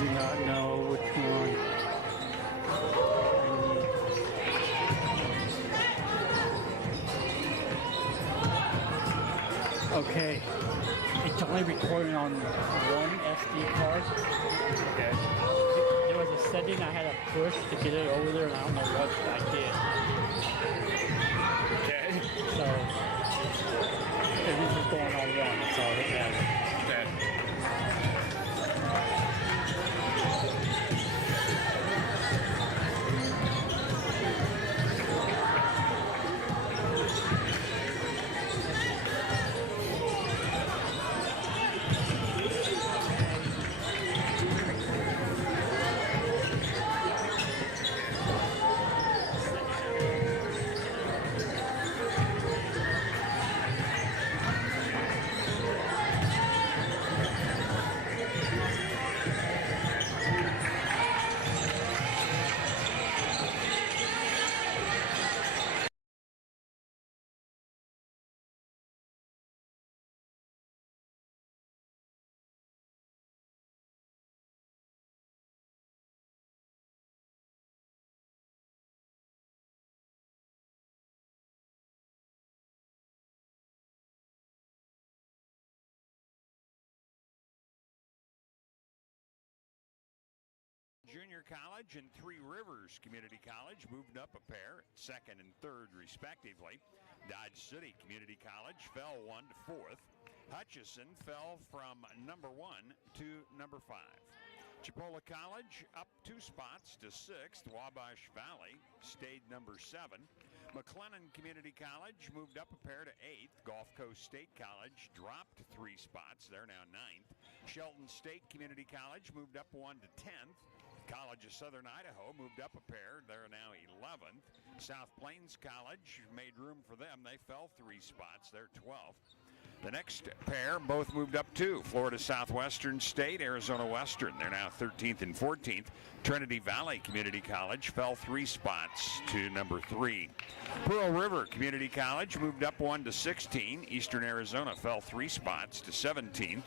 do not know which one. Okay, it's only recording on one SD card. Okay. There was a setting I had to push to get it over there, and I don't know what I did. Okay. So, this is going on one, so it matters. Okay. Junior College and Three Rivers Community College moved up a pair, second and third respectively. Dodge City Community College fell 1 to 4th. Hutchison fell from number 1 to number 5. Chipola College up 2 spots to 6th. Wabash Valley stayed number 7. McLennan Community College moved up a pair to 8th. Gulf Coast State College dropped 3 spots. They're now 9th. Shelton State Community College moved up 1 to 10th. College of Southern Idaho moved up a pair. They're now 11th. South Plains College made room for them. They fell 3 spots. They're 12th. The next pair both moved up 2. Florida Southwestern State, Arizona Western. They're now 13th and 14th. Trinity Valley Community College fell 3 spots to number 3. Pearl River Community College moved up 1 to 16. Eastern Arizona fell 3 spots to 17th.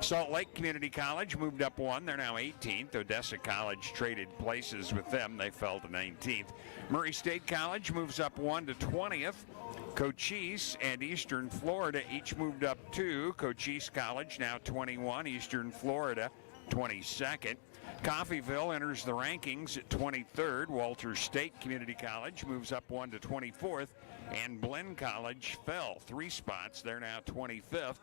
Salt Lake Community College moved up 1. They're now 18th. Odessa College traded places with them. They fell to 19th. Murray State College moves up 1 to 20th. Cochise and Eastern Florida each moved up 2. Cochise College now 21. Eastern Florida 22nd. Coffeyville enters the rankings at 23rd. Walters State Community College moves up 1 to 24th. And Blinn College fell 3 spots. They're now 25th.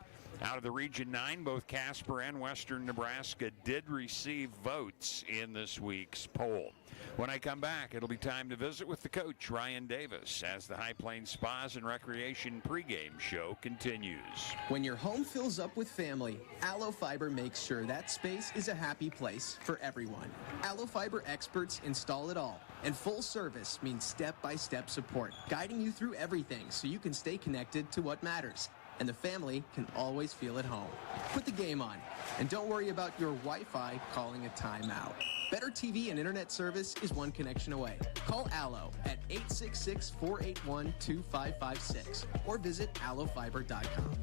Out of the Region 9, both Casper and Western Nebraska did receive votes in this week's poll. When I come back, it'll be time to visit with the coach, Ryan Davis, as the High Plains Spas and Recreation pregame show continues. When your home fills up with family, Aloe Fiber makes sure that space is a happy place for everyone. Aloe Fiber experts install it all, and full service means step-by-step support, guiding you through everything so you can stay connected to what matters. And the family can always feel at home. Put the game on, and don't worry about your Wi-Fi calling a timeout. Better TV and internet service is one connection away. Call Aloe at 866-481-2556 or visit aloefiber.com.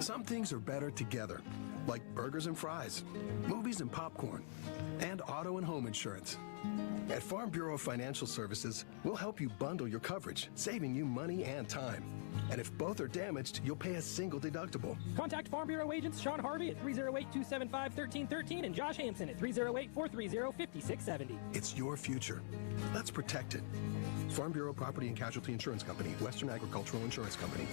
Some things are better together, like burgers and fries, movies and popcorn, and auto and home insurance. At Farm Bureau Financial Services, we'll help you bundle your coverage, saving you money and time. And if both are damaged, you'll pay a single deductible. Contact Farm Bureau agents Sean Harvey at 308-275-1313 and Josh Hansen at 308-430-5670. It's your future. Let's protect it. Farm Bureau Property and Casualty Insurance Company, Western Agricultural Insurance Company.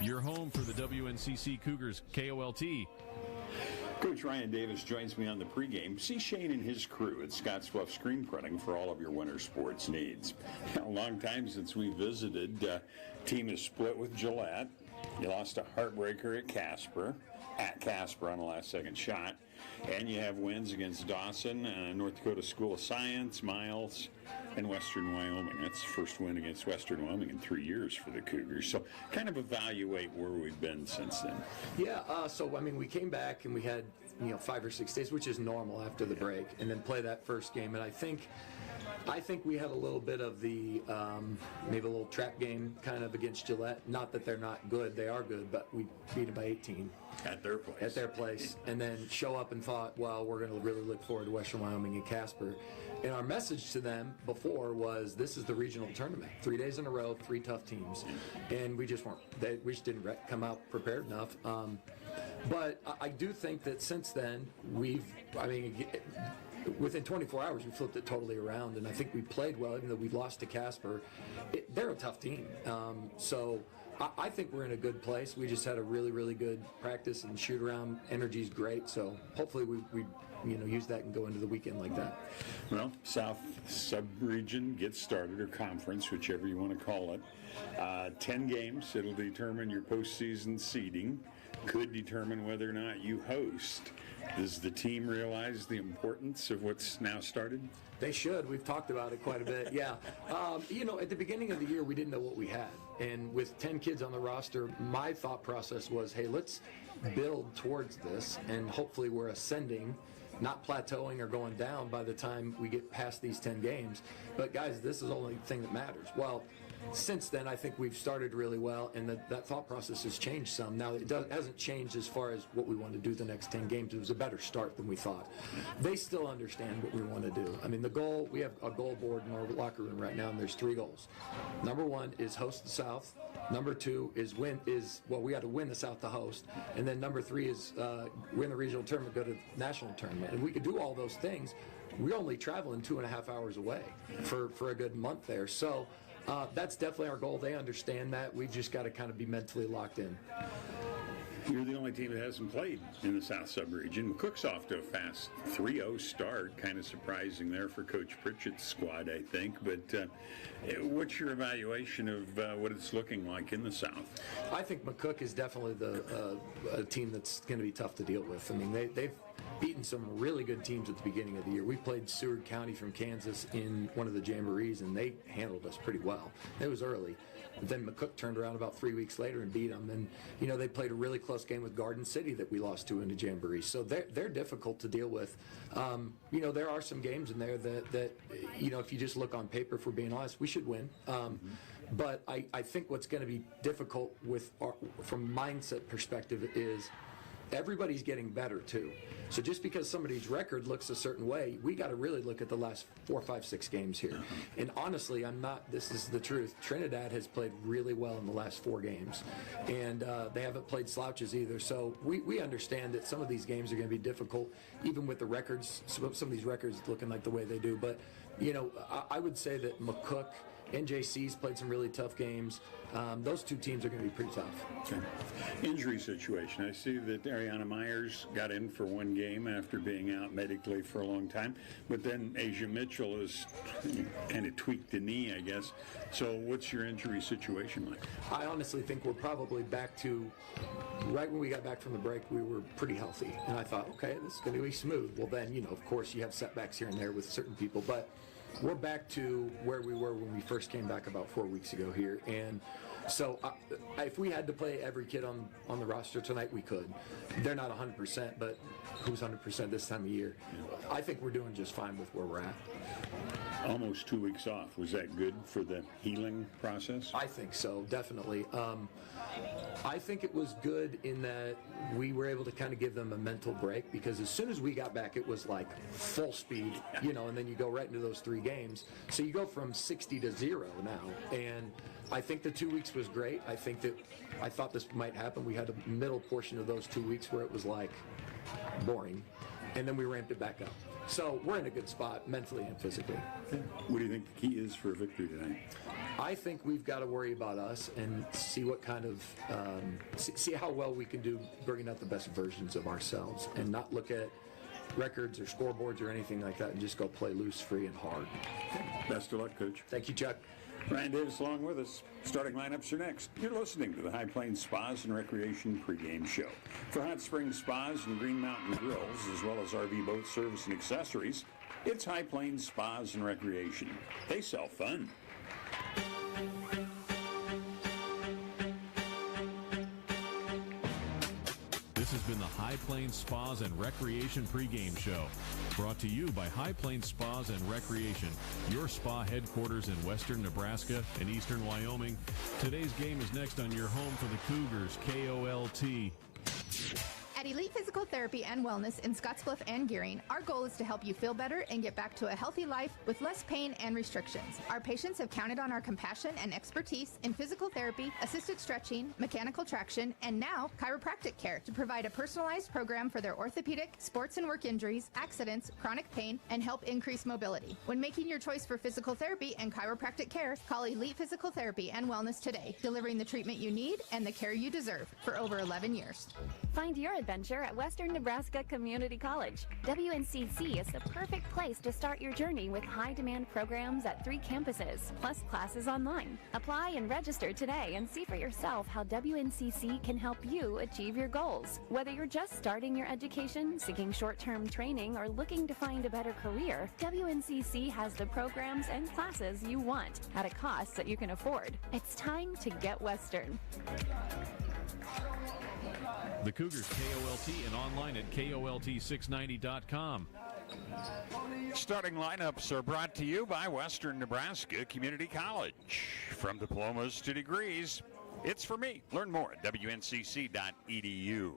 Your home for the WNCC Cougars, KOLT. Coach Ryan Davis joins me on the pregame. See Shane and his crew at Scotts Bluff Screen Printing for all of your winter sports needs. A long time since we visited. Team is split with Gillette. You lost a heartbreaker at Casper on the last second shot. And you have wins against Dawson, North Dakota School of Science, Miles, and Western Wyoming. That's the first win against Western Wyoming in 3 years for the Cougars. So kind of evaluate where we've been since then. Yeah, we came back and we had, 5 or 6 days, which is normal after the break, and then play that first game. And I think I think we had a little bit of the, maybe a little trap game kind of against Gillette. Not that they're not good, they are good, but we beat them by 18. At their place. At their place. And then show up and thought, well, we're going to really look forward to Western Wyoming and Casper. And our message to them before was, this is the regional tournament. 3 days in a row, 3 tough teams. And we just weren't, we just didn't come out prepared enough. But I do think that since then, within 24 hours, we flipped it totally around, and I think we played well, even though we lost to Casper. They're a tough team. So I think we're in a good place. We just had a really, really good practice, and shoot-around energy's great. So hopefully we use that and go into the weekend like that. Well, South Sub-Region gets started, or conference, whichever you want to call it. 10 games. It'll determine your postseason seeding. Could determine whether or not you host. Does the team realize the importance of what's now started? They should. We've talked about it quite a bit. Yeah. At the beginning of the year, we didn't know what we had. And with 10 kids on the roster, my thought process was, hey, let's build towards this, and hopefully we're ascending, not plateauing or going down by the time we get past these 10 games. But, guys, this is the only thing that matters. Well, since then, I think we've started really well, and that thought process has changed some. Now, it hasn't changed as far as what we want to do the next 10 games. It was a better start than we thought. They still understand what we want to do. I mean, the goal, we have a goal board in our locker room right now, and there's 3 goals. Number 1 is host the South. Number 2 is we got to win the South to host. And then number 3 is win the regional tournament, go to the national tournament. And we could do all those things. We're only traveling 2.5 hours away for a good month there. So that's definitely our goal. They understand that. We've just got to kind of be mentally locked in. You're the only team that hasn't played in the South Sub-Region. McCook's off to a fast 3-0 start. Kind of surprising there for Coach Pritchett's squad, I think. But what's your evaluation of what it's looking like in the South? I think McCook is definitely a team that's going to be tough to deal with. I mean, they've beaten some really good teams at the beginning of the year. We played Seward County from Kansas in one of the jamborees, and they handled us pretty well. It was early. But then McCook turned around about 3 weeks later and beat them. And, they played a really close game with Garden City that we lost to in the jamboree. So they're difficult to deal with. There are some games in there that if you just look on paper, if we're being honest, we should win. But I think what's going to be difficult from mindset perspective is everybody's getting better too. So just because somebody's record looks a certain way, we got to really look at the last 4, 5, 6 games here. And honestly, this is the truth. Trinidad has played really well in the last 4 games. And they haven't played slouches either. So we understand that some of these games are going to be difficult, even with the records, some of these records looking like the way they do. But, I would say that McCook, NJC's played some really tough games. Those 2 teams are going to be pretty tough. Okay. Injury situation. I see that Ariana Myers got in for 1 game after being out medically for a long time. But then Asia Mitchell has kind of tweaked the knee, I guess. So what's your injury situation like? I honestly think we're probably back to, right when we got back from the break, we were pretty healthy. And I thought, okay, this is going to be smooth. Well, then, of course, you have setbacks here and there with certain people. But we're back to where we were when we first came back about 4 weeks ago here. And so if we had to play every kid on the roster tonight, we could. They're not 100%, but who's 100% this time of year? I think we're doing just fine with where we're at. Almost 2 weeks off. Was that good for the healing process? I think so, definitely. I think it was good in that we were able to kind of give them a mental break, because as soon as we got back, it was like full speed, and then you go right into those 3 games. So you go from 60 to 0 now. And I think the 2 weeks was great. I thought this might happen. We had a middle portion of those 2 weeks where it was like boring, and then we ramped it back up. So we're in a good spot mentally and physically. What do you think the key is for a victory tonight? I think we've got to worry about us and see what kind of see how well we can do bringing out the best versions of ourselves, and not look at records or scoreboards or anything like that, and just go play loose, free, and hard. Best of luck, Coach. Thank you, Chuck. Ryan Davis along with us. Starting lineups are next. You're listening to the High Plains Spas and Recreation pregame show. For Hot Springs Spas and Green Mountain Grills, as well as RV boat service and accessories, it's High Plains Spas and Recreation. They sell fun. This This has been the High Plains Spas and Recreation pregame show. Brought to you by High Plains Spas and Recreation, your spa headquarters in western Nebraska and eastern Wyoming. Today's game is next on your home for the Cougars, KOLT. At Elite Physical Therapy and Wellness in Scottsbluff and Gearing, our goal is to help you feel better and get back to a healthy life with less pain and restrictions. Our patients have counted on our compassion and expertise in physical therapy, assisted stretching, mechanical traction, and now chiropractic care to provide a personalized program for their orthopedic, sports and work injuries, accidents, chronic pain, and help increase mobility. When making your choice for physical therapy and chiropractic care, call Elite Physical Therapy and Wellness today, delivering the treatment you need and the care you deserve for over 11 years. Find your adventure at Western Nebraska Community College. WNCC is the perfect place to start your journey with high-demand programs at 3 campuses, plus classes online. Apply and register today and see for yourself how WNCC can help you achieve your goals. Whether you're just starting your education, seeking short-term training, or looking to find a better career, WNCC has the programs and classes you want at a cost that you can afford. It's time to get Western. The Cougars KOLT and online at KOLT690.com. Starting lineups are brought to you by Western Nebraska Community College. From diplomas to degrees, it's for me. Learn more at WNCC.edu.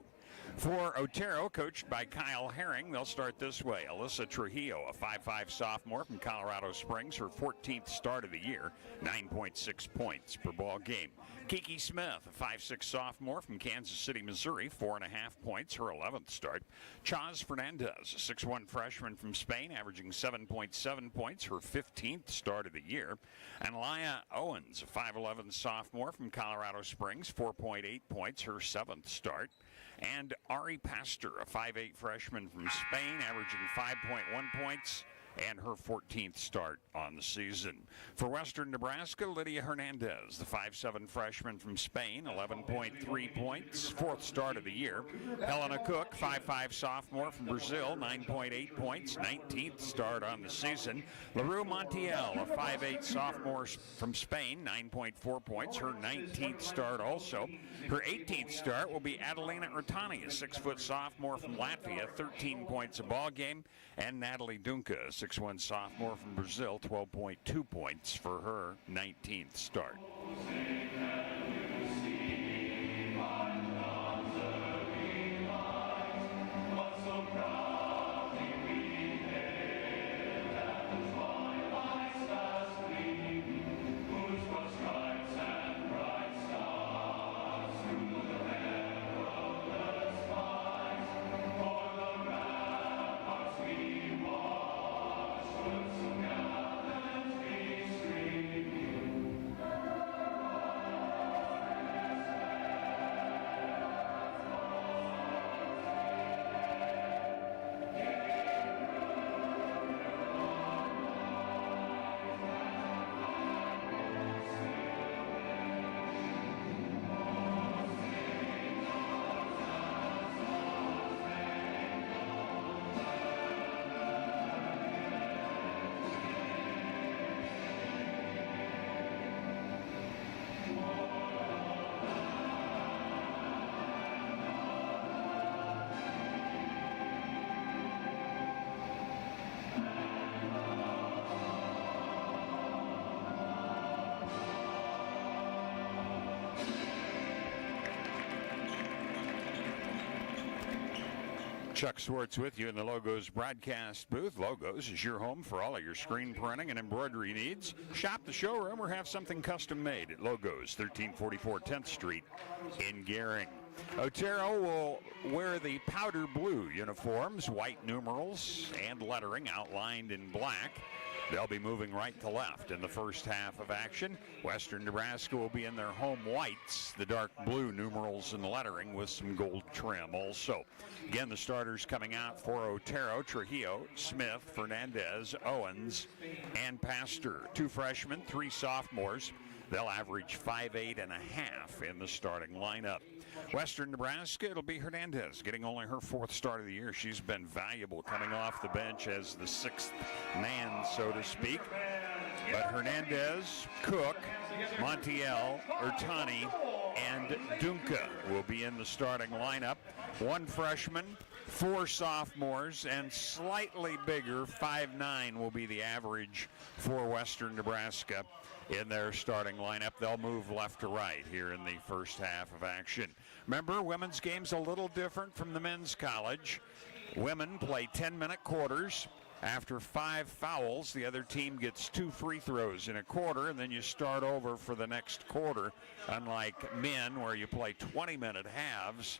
For Otero, coached by Kyle Herring, they'll start this way. Alyssa Trujillo, a 5'5 sophomore from Colorado Springs, her 14th start of the year, 9.6 points per ball game. Kiki Smith, a 5'6 sophomore from Kansas City, Missouri, 4.5 points, her 11th start. Chaz Fernandez, a 6'1 freshman from Spain, averaging 7.7 points, her 15th start of the year. And Laya Owens, a 5'11 sophomore from Colorado Springs, 4.8 points, her 7th start. And Ari Pastor, a 5'8 freshman from Spain, averaging 5.1 points, and her 14th start on the season. For Western Nebraska, Lydia Hernandez, the 5'7 freshman from Spain, 11.3 points, 4th start of the year. Helena Cook, 5'5 sophomore from Brazil, 9.8 points, 19th start on the season. LaRue Montiel, a 5'8 sophomore from Spain, 9.4 points, her 19th start also. Her 18th start will be Adelina Urtani, a 6-foot sophomore from Latvia, 13 points a ball game. And Natalie Dunca, a 6'1 sophomore from Brazil, 12.2 points for her 19th start. Chuck Swartz with you in the Logos broadcast booth. Logos is your home for all of your screen printing and embroidery needs. Shop the showroom or have something custom made at Logos, 1344 10th Street in Gering. Otero will wear the powder blue uniforms, white numerals, and lettering outlined in black. They'll be moving right to left in the first half of action. Western Nebraska will be in their home whites, the dark blue numerals and lettering with some gold trim also. Again, the starters coming out for Otero: Trujillo, Smith, Fernandez, Owens, and Pastor. 2 freshmen, 3 sophomores. They'll average 5'8 and a half in the starting lineup. Western Nebraska, it'll be Hernandez, getting only her 4th start of the year. She's been valuable coming off the bench as the 6th man, so to speak. But Hernandez, Cook, Montiel, Urtani, and Dunca will be in the starting lineup. one freshman, 4 sophomores, and slightly bigger, 5'9" will be the average for Western Nebraska in their starting lineup. They'll move left to right here in the first half of action. Remember, women's game's a little different from the men's college. Women play 10-minute quarters. After 5 fouls, the other team gets 2 free throws in a quarter, and then you start over for the next quarter, unlike men where you play 20-minute halves,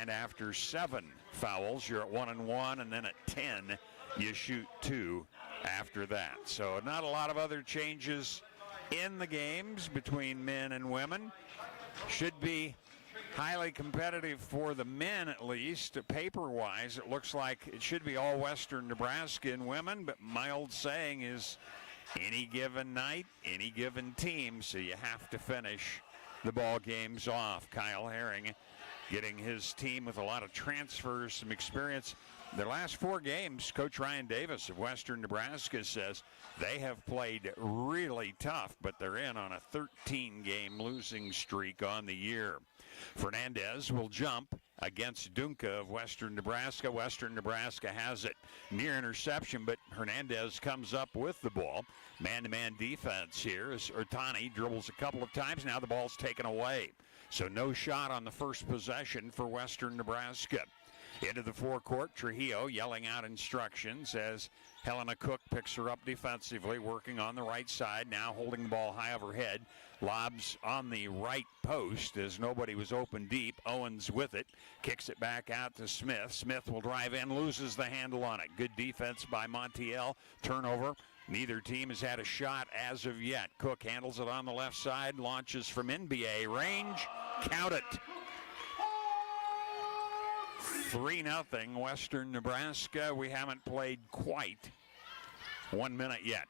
and after 7 fouls, you're at 1-1, and then at 10, you shoot 2 after that. So not a lot of other changes in the games between men and women. Should be highly competitive for the men, at least. Paper-wise, it looks like it should be all Western Nebraska in women, but my old saying is any given night, any given team, so you have to finish the ball games off. Kyle Herring getting his team with a lot of transfers, some experience. Their last 4 games, Coach Ryan Davis of Western Nebraska says they have played really tough, but they're in on a 13-game losing streak on the year. Fernandez will jump against Dunca of Western Nebraska. Western Nebraska has it near interception, but Hernandez comes up with the ball. Man-to-man defense here as Ertani dribbles a couple of times. Now the ball's taken away. So no shot on the first possession for Western Nebraska. Into the forecourt, Trujillo yelling out instructions as Helena Cook picks her up defensively, working on the right side, now holding the ball high overhead. Lobs on the right post as nobody was open deep. Owens with it, kicks it back out to Smith. Smith will drive in, loses the handle on it. Good defense by Montiel. Turnover. Neither team has had a shot as of yet. Cook handles it on the left side, launches from NBA range. Count it. 3-0 Western Nebraska. We haven't played quite 1 minute yet.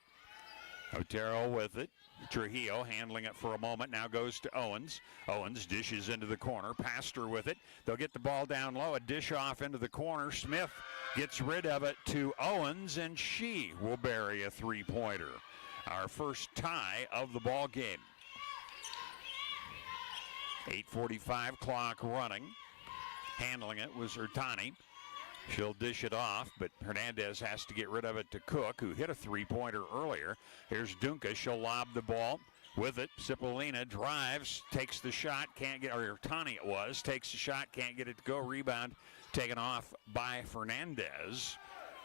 Otero with it. Trujillo handling it for a moment. Now goes to Owens. Owens dishes into the corner. Pastor with it. They'll get the ball down low. A dish off into the corner. Smith gets rid of it to Owens, and she will bury a 3-pointer. Our first tie of the ball game. 8:45 clock running. Handling it was Ertani. She'll dish it off, but Hernandez has to get rid of it to Cook, who hit a 3-pointer earlier. Here's Dunca. She'll lob the ball with it. Cipollina drives, takes the shot, can't get, or Ertani it was, takes the shot, can't get it to go. Rebound taken off by Fernandez.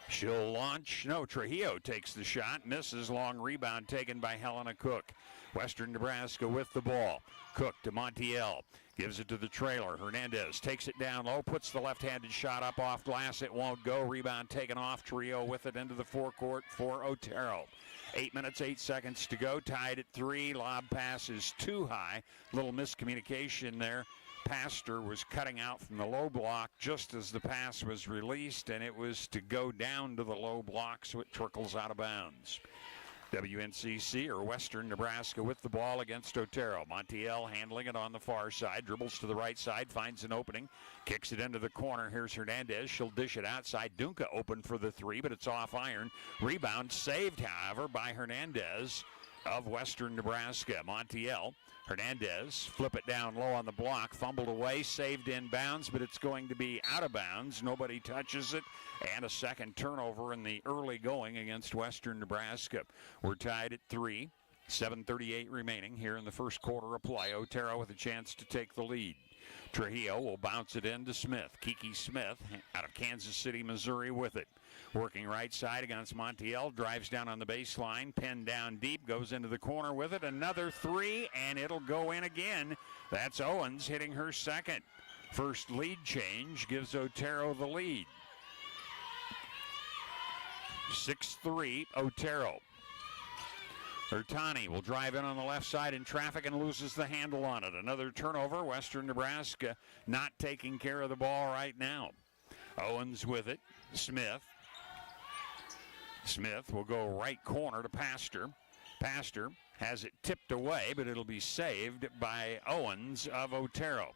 She'll launch. No, Trujillo takes the shot, misses. Long rebound taken by Helena Cook. Western Nebraska with the ball. Cook to Montiel. Gives it to the trailer. Hernandez takes it down low, puts the left-handed shot up off glass. It won't go. Rebound taken off. Trio with it into the forecourt for Otero. 8 minutes, 8 seconds to go. Tied at 3. Lob pass is too high. Little miscommunication there. Pastor was cutting out from the low block just as the pass was released, and it was to go down to the low block, so it trickles out of bounds. WNCC or Western Nebraska with the ball against Otero. Montiel handling it on the far side. Dribbles to the right side. Finds an opening. Kicks it into the corner. Here's Hernandez. She'll dish it outside. Dunca open for the 3, but it's off iron. Rebound saved, however, by Hernandez of Western Nebraska. Montiel. Hernandez. Flip it down low on the block. Fumbled away. Saved in bounds, but it's going to be out of bounds. Nobody touches it. And a second turnover in the early going against Western Nebraska. We're tied at 3. 7:38 remaining here in the first quarter of play. Otero with a chance to take the lead. Trujillo will bounce it in to Smith. Kiki Smith out of Kansas City, Missouri with it. Working right side against Montiel. Drives down on the baseline. Pinned down deep. Goes into the corner with it. Another 3, and it'll go in again. That's Owens hitting her second. First lead change gives Otero the lead. 6-3, Otero. Ertani will drive in on the left side in traffic and loses the handle on it. Another turnover. Western Nebraska not taking care of the ball right now. Owens with it. Smith. Smith will go right corner to Pastor. Pastor has it tipped away, but it'll be saved by Owens of Otero.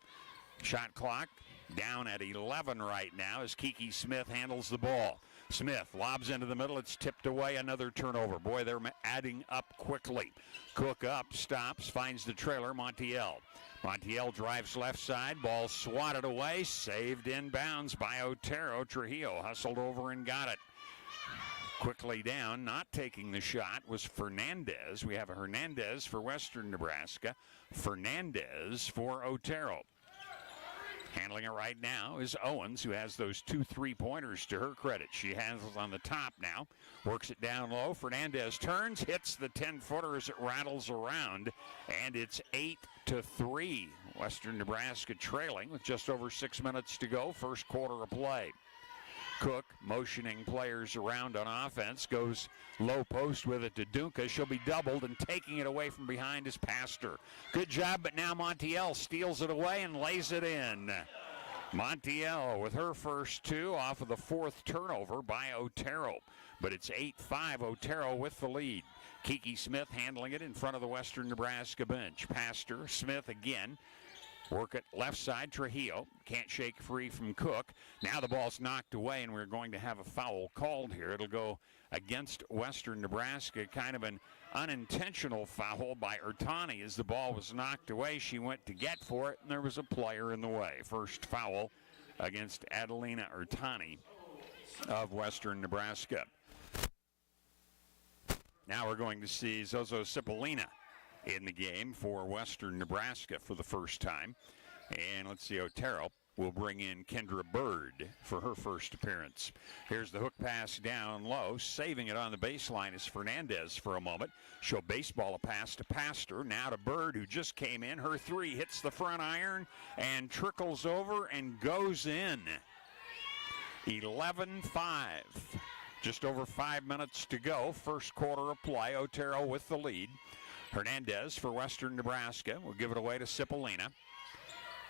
Shot clock down at 11 right now as Kiki Smith handles the ball. Smith lobs into the middle. It's tipped away. Another turnover. Boy, they're adding up quickly. Cook up, stops, finds the trailer. Montiel. Montiel drives left side. Ball swatted away. Saved inbounds by Otero. Trujillo hustled over and got it. Quickly down, not taking the shot, was Fernandez. We have a Hernandez for Western Nebraska. Fernandez for Otero. Handling it right now is Owens, who has those 2 3-pointers to her credit. She handles on the top now, works it down low. Fernandez turns, hits the 10-footer as it rattles around, and it's 8-3. Western Nebraska trailing with just over 6 minutes to go, first quarter of play. Cook motioning players around on offense, goes low post with it to Dunca. She'll be doubled, and taking it away from behind is Pastor. Good job, but now Montiel steals it away and lays it in. Montiel with her first 2 off of the 4th turnover by Otero. But it's 8-5, Otero with the lead. Kiki Smith handling it in front of the Western Nebraska bench. Pastor, Smith again. Work it left side, Trujillo. Can't shake free from Cook. Now the ball's knocked away, and we're going to have a foul called here. It'll go against Western Nebraska. Kind of an unintentional foul by Ertani as the ball was knocked away. She went to get for it, and there was a player in the way. First foul against Adelina Ertani of Western Nebraska. Now we're going to see Zozo Cipollina in the game for Western Nebraska for the first time. And let's see, Otero will bring in Kendra Bird for her first appearance. Here's the hook pass down low. Saving it on the baseline is Fernandez for a moment. She'll baseball a pass to Pastor. Now to Bird, who just came in. Her 3 hits the front iron and trickles over and goes in. 11-5. Just over 5 minutes to go. First quarter of play. Otero with the lead. Hernandez for Western Nebraska will give it away to Cipollina.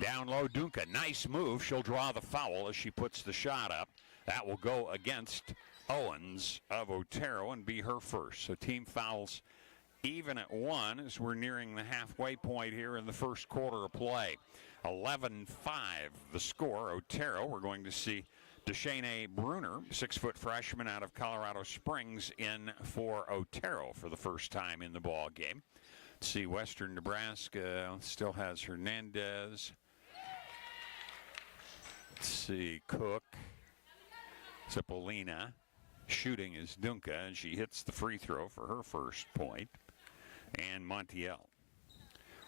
Down low, Dunca. Nice move. She'll draw the foul as she puts the shot up. That will go against Owens of Otero and be her first. So team fouls even at 1 as we're nearing the halfway point here in the first quarter of play. 11-5 the score. Otero, we're going to see Deshane Bruner, 6-foot freshman out of Colorado Springs, in for Otero for the first time in the ball game. Let's see, Western Nebraska still has Hernandez. Let's see, Cook, Cipollina. Shooting is Dunca, and she hits the free throw for her first point. And Montiel.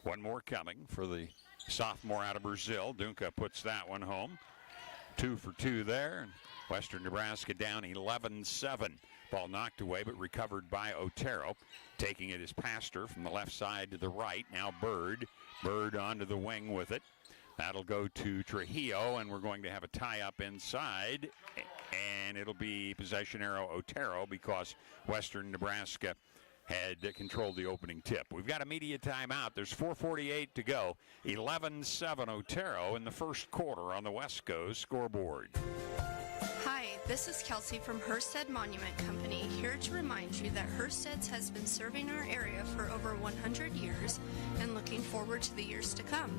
One more coming for the sophomore out of Brazil. Dunca puts that one home. 2 for 2 there. Western Nebraska down 11-7. Ball knocked away but recovered by Otero. Taking it is Pastor from the left side to the right. Now Bird. Bird onto the wing with it. That'll go to Trujillo, and we're going to have a tie-up inside. And it'll be possession arrow Otero because Western Nebraska had controlled the opening tip. We've got a media timeout. There's 4:48 to go. 11-7 Otero in the first quarter on the Wesco scoreboard. Hi, this is Kelsey from Herstead Monument Company, here to remind you that Herstead's has been serving our area for over 100 years and looking forward to the years to come.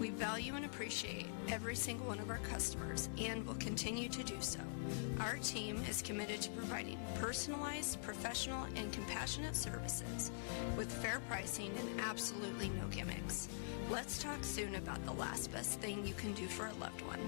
We value and appreciate every single one of our customers and will continue to do so. Our team is committed to providing personalized, professional, and compassionate services with fair pricing and absolutely no gimmicks. Let's talk soon about the last best thing you can do for a loved one.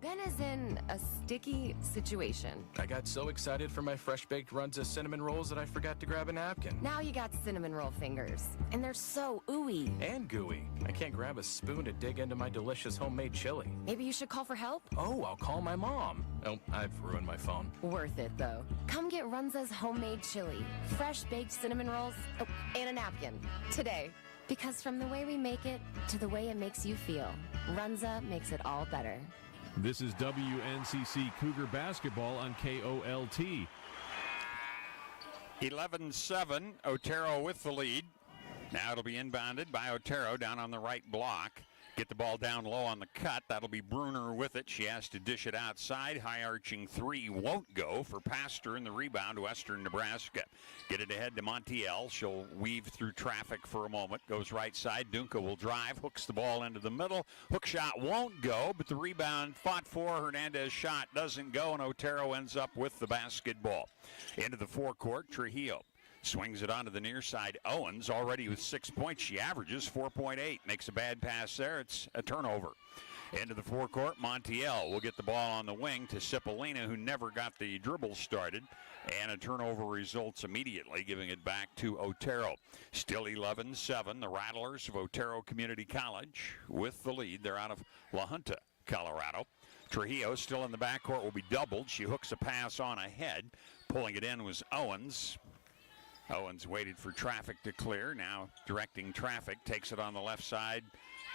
Ben is in a sticky situation. I got so excited for my fresh-baked Runza cinnamon rolls that I forgot to grab a napkin. Now you got cinnamon roll fingers, and they're so ooey. And gooey. I can't grab a spoon to dig into my delicious homemade chili. Maybe you should call for help? Oh, I'll call my mom. Oh, I've ruined my phone. Worth it, though. Come get Runza's homemade chili, fresh-baked cinnamon rolls, and a napkin today. Because from the way we make it to the way it makes you feel, Runza makes it all better. This is WNCC Cougar Basketball on KOLT. 11-7, Otero with the lead. Now it'll be inbounded by Otero down on the right block. Get the ball down low on the cut. That'll be Bruner with it. She has to dish it outside. High arching three won't go for Pastor in the rebound, Western Nebraska. Get it ahead to Montiel. She'll weave through traffic for a moment. Goes right side. Dunca will drive. Hooks the ball into the middle. Hook shot won't go, but the rebound fought for. Hernandez shot doesn't go, and Otero ends up with the basketball. Into the forecourt, Trujillo. Swings it onto the near side. Owens already with 6 points. She averages 4.8. Makes a bad pass there. It's a turnover. Into the forecourt, Montiel will get the ball on the wing to Cipollina, who never got the dribble started. And a turnover results immediately, giving it back to Otero. Still 11-7. The Rattlers of Otero Community College with the lead. They're out of La Junta, Colorado. Trujillo still in the backcourt, will be doubled. She hooks a pass on ahead. Pulling it in was Owens. Owens waited for traffic to clear. Now directing traffic. Takes it on the left side.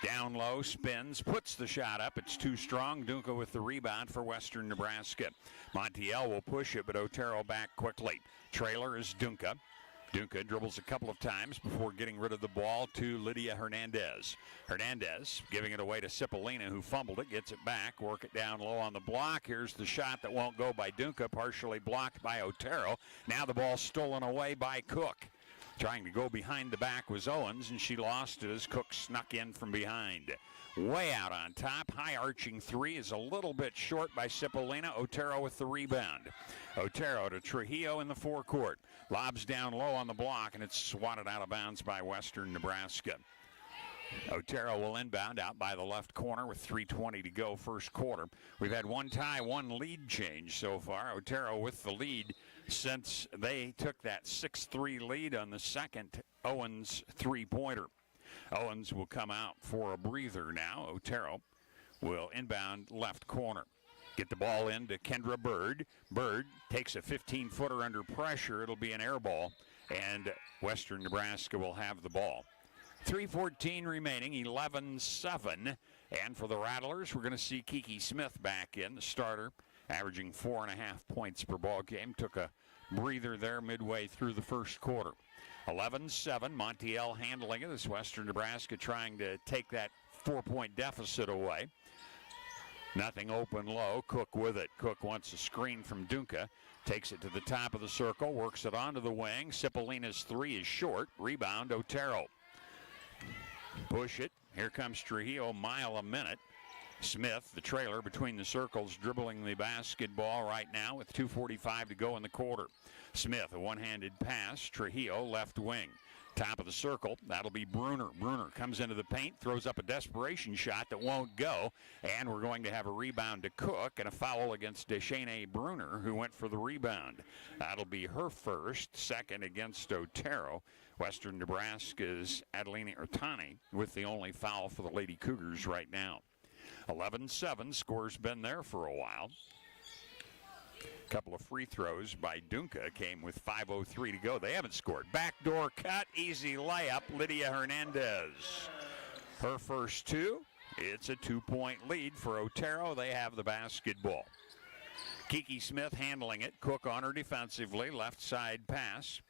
Down low. Spins. Puts the shot up. It's too strong. Dunca with the rebound for Western Nebraska. Montiel will push it, but Otero back quickly. Trailer is Dunca. Dunca dribbles a couple of times before getting rid of the ball to Lydia Hernandez. Hernandez giving it away to Cipollina, who fumbled it, gets it back, work it down low on the block. Here's the shot that won't go by Dunca, partially blocked by Otero. Now the ball stolen away by Cook. Trying to go behind the back was Owens, and she lost it as Cook snuck in from behind. Way out on top. High arching three is a little bit short by Cipollina. Otero with the rebound. Otero to Trujillo in the forecourt. Lobs down low on the block, and it's swatted out of bounds by Western Nebraska. Otero will inbound out by the left corner with 3:20 to go first quarter. We've had one tie, one lead change so far. Otero with the lead since they took that 6-3 lead on the second Owens three-pointer. Owens will come out for a breather now. Otero will inbound left corner. Get the ball in to Kendra Bird. Bird takes a 15-footer under pressure. It'll be an air ball, and Western Nebraska will have the ball. 3:14 remaining, 11-7. And for the Rattlers, we're going to see Kiki Smith back in, the starter, averaging 4.5 points per ball game. Took a breather there midway through the first quarter. 11-7, Montiel handling it. This Western Nebraska trying to take that 4-point deficit away. Nothing open low. Cook with it. Cook wants a screen from Dunca. Takes it to the top of the circle. Works it onto the wing. Cipollina's three is short. Rebound, Otero. Push it. Here comes Trujillo, mile a minute. Smith, the trailer between the circles, dribbling the basketball right now with 2:45 to go in the quarter. Smith, a one-handed pass. Trujillo, left wing. Top of the circle, that'll be Bruner. Bruner comes into the paint, throws up a desperation shot that won't go, and we're going to have a rebound to Cook and a foul against Deshane Bruner, who went for the rebound. That'll be her first, second against Otero. Western Nebraska's Adelina Ertani with the only foul for the Lady Cougars right now. 11-7, score's been there for a while. Couple of free throws by Dunca came with 5:03 to go. They haven't scored. Backdoor cut, easy layup, Lydia Hernandez. Her first two. It's a 2-point lead for Otero. They have the basketball. Kiki Smith handling it. Cook on her defensively. Left side pass.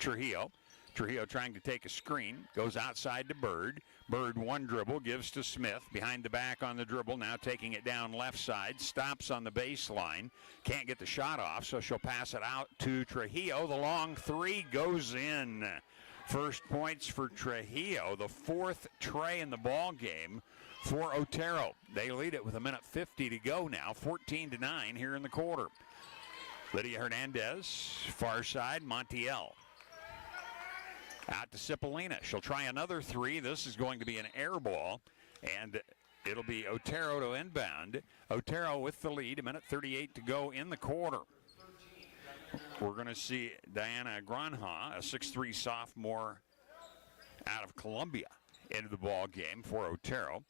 Trujillo. Trujillo trying to take a screen. Goes outside to Bird. Bird one dribble, gives to Smith. Behind the back on the dribble, now taking it down left side. Stops on the baseline. Can't get the shot off, so she'll pass it out to Trujillo. The long three goes in. First points for Trujillo. The fourth tray in the ball game for Otero. They lead it with 1:50 to go now. 14-9 here in the quarter. Lydia Hernandez, far side, Montiel. Out to Cipollina. She'll try another three. This is going to be an air ball, and it'll be Otero to inbound. Otero with the lead, 1:38 to go in the quarter. We're going to see Diana Granha, a 6'3 sophomore out of Columbia, into the ball game for Otero.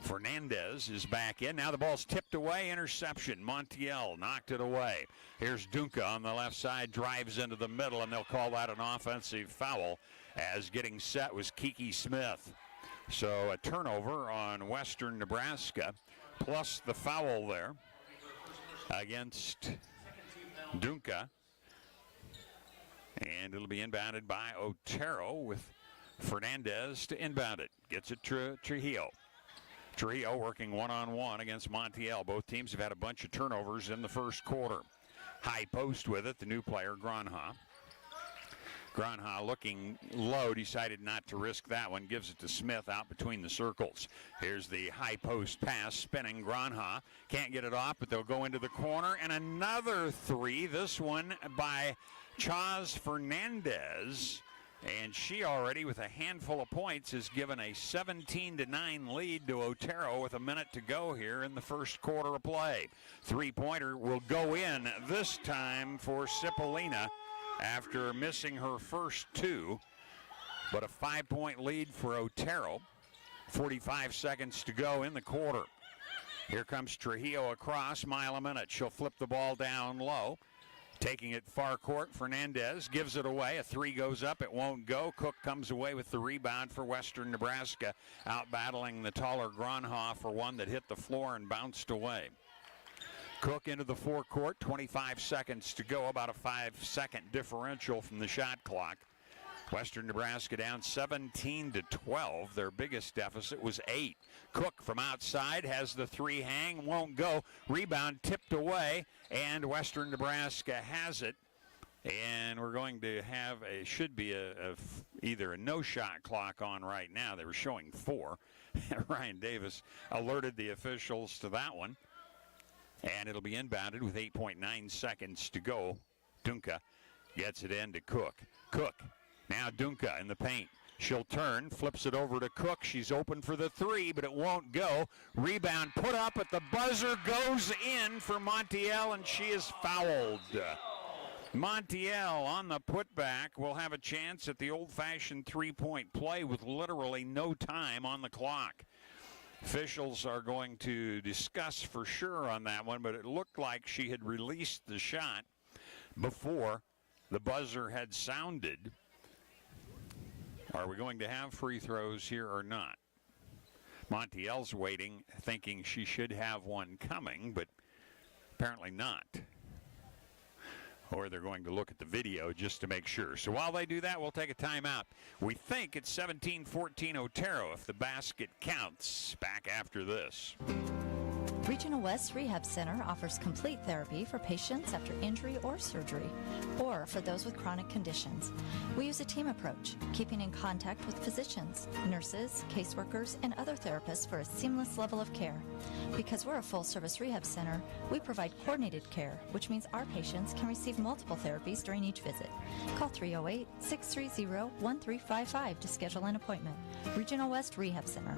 Fernandez is back in. Now the ball's tipped away. Interception. Montiel knocked it away. Here's Dunca on the left side. Drives into the middle, and they'll call that an offensive foul as getting set was Kiki Smith. So a turnover on Western Nebraska, plus the foul there against Dunca. And it'll be inbounded by Otero with Fernandez to inbound it. Gets it to Trujillo. Trujillo working one-on-one against Montiel. Both teams have had a bunch of turnovers in the first quarter. High post with it, the new player, Granha. Granha looking low, decided not to risk that one. Gives it to Smith out between the circles. Here's the high post pass, spinning Granha. Can't get it off, but they'll go into the corner. And another three, this one by Chaz Fernandez. And she already, with a handful of points, has given a 17-9 lead to Otero with a minute to go here in the first quarter of play. Three-pointer will go in this time for Cipollina after missing her first two. But a 5-point lead for Otero. 45 seconds to go in the quarter. Here comes Trujillo across, mile a minute. She'll flip the ball down low. Taking it far court, Fernandez gives it away. A three goes up, it won't go. Cook comes away with the rebound for Western Nebraska, out battling the taller Granha for one that hit the floor and bounced away. Cook into the forecourt, 25 seconds to go, about a 5-second differential from the shot clock. Western Nebraska down 17-12. Their biggest deficit was 8. Cook from outside has the three hang, won't go. Rebound tipped away, and Western Nebraska has it. And we're going to have should be either a no shot clock on right now. They were showing 4. Ryan Davis alerted the officials to that one. And it'll be inbounded with 8.9 seconds to go. Dunca gets it in to Cook. Cook, now Dunca in the paint. She'll turn, flips it over to Cook. She's open for the three, but it won't go. Rebound put up at the buzzer, goes in for Montiel, and she is fouled. Montiel on the putback will have a chance at the old-fashioned three-point play with literally no time on the clock. Officials are going to discuss for sure on that one, but it looked like she had released the shot before the buzzer had sounded. Are we going to have free throws here or not? Montiel's waiting, thinking she should have one coming, but apparently not. Or they're going to look at the video just to make sure. So while they do that, we'll take a timeout. We think it's 17-14 Otero if the basket counts. Back after this. Regional West Rehab Center offers complete therapy for patients after injury or surgery, or for those with chronic conditions. We use a team approach, keeping in contact with physicians, nurses, caseworkers, and other therapists for a seamless level of care. Because we're a full-service rehab center, we provide coordinated care, which means our patients can receive multiple therapies during each visit. Call 308-630-1355 to schedule an appointment. Regional West Rehab Center.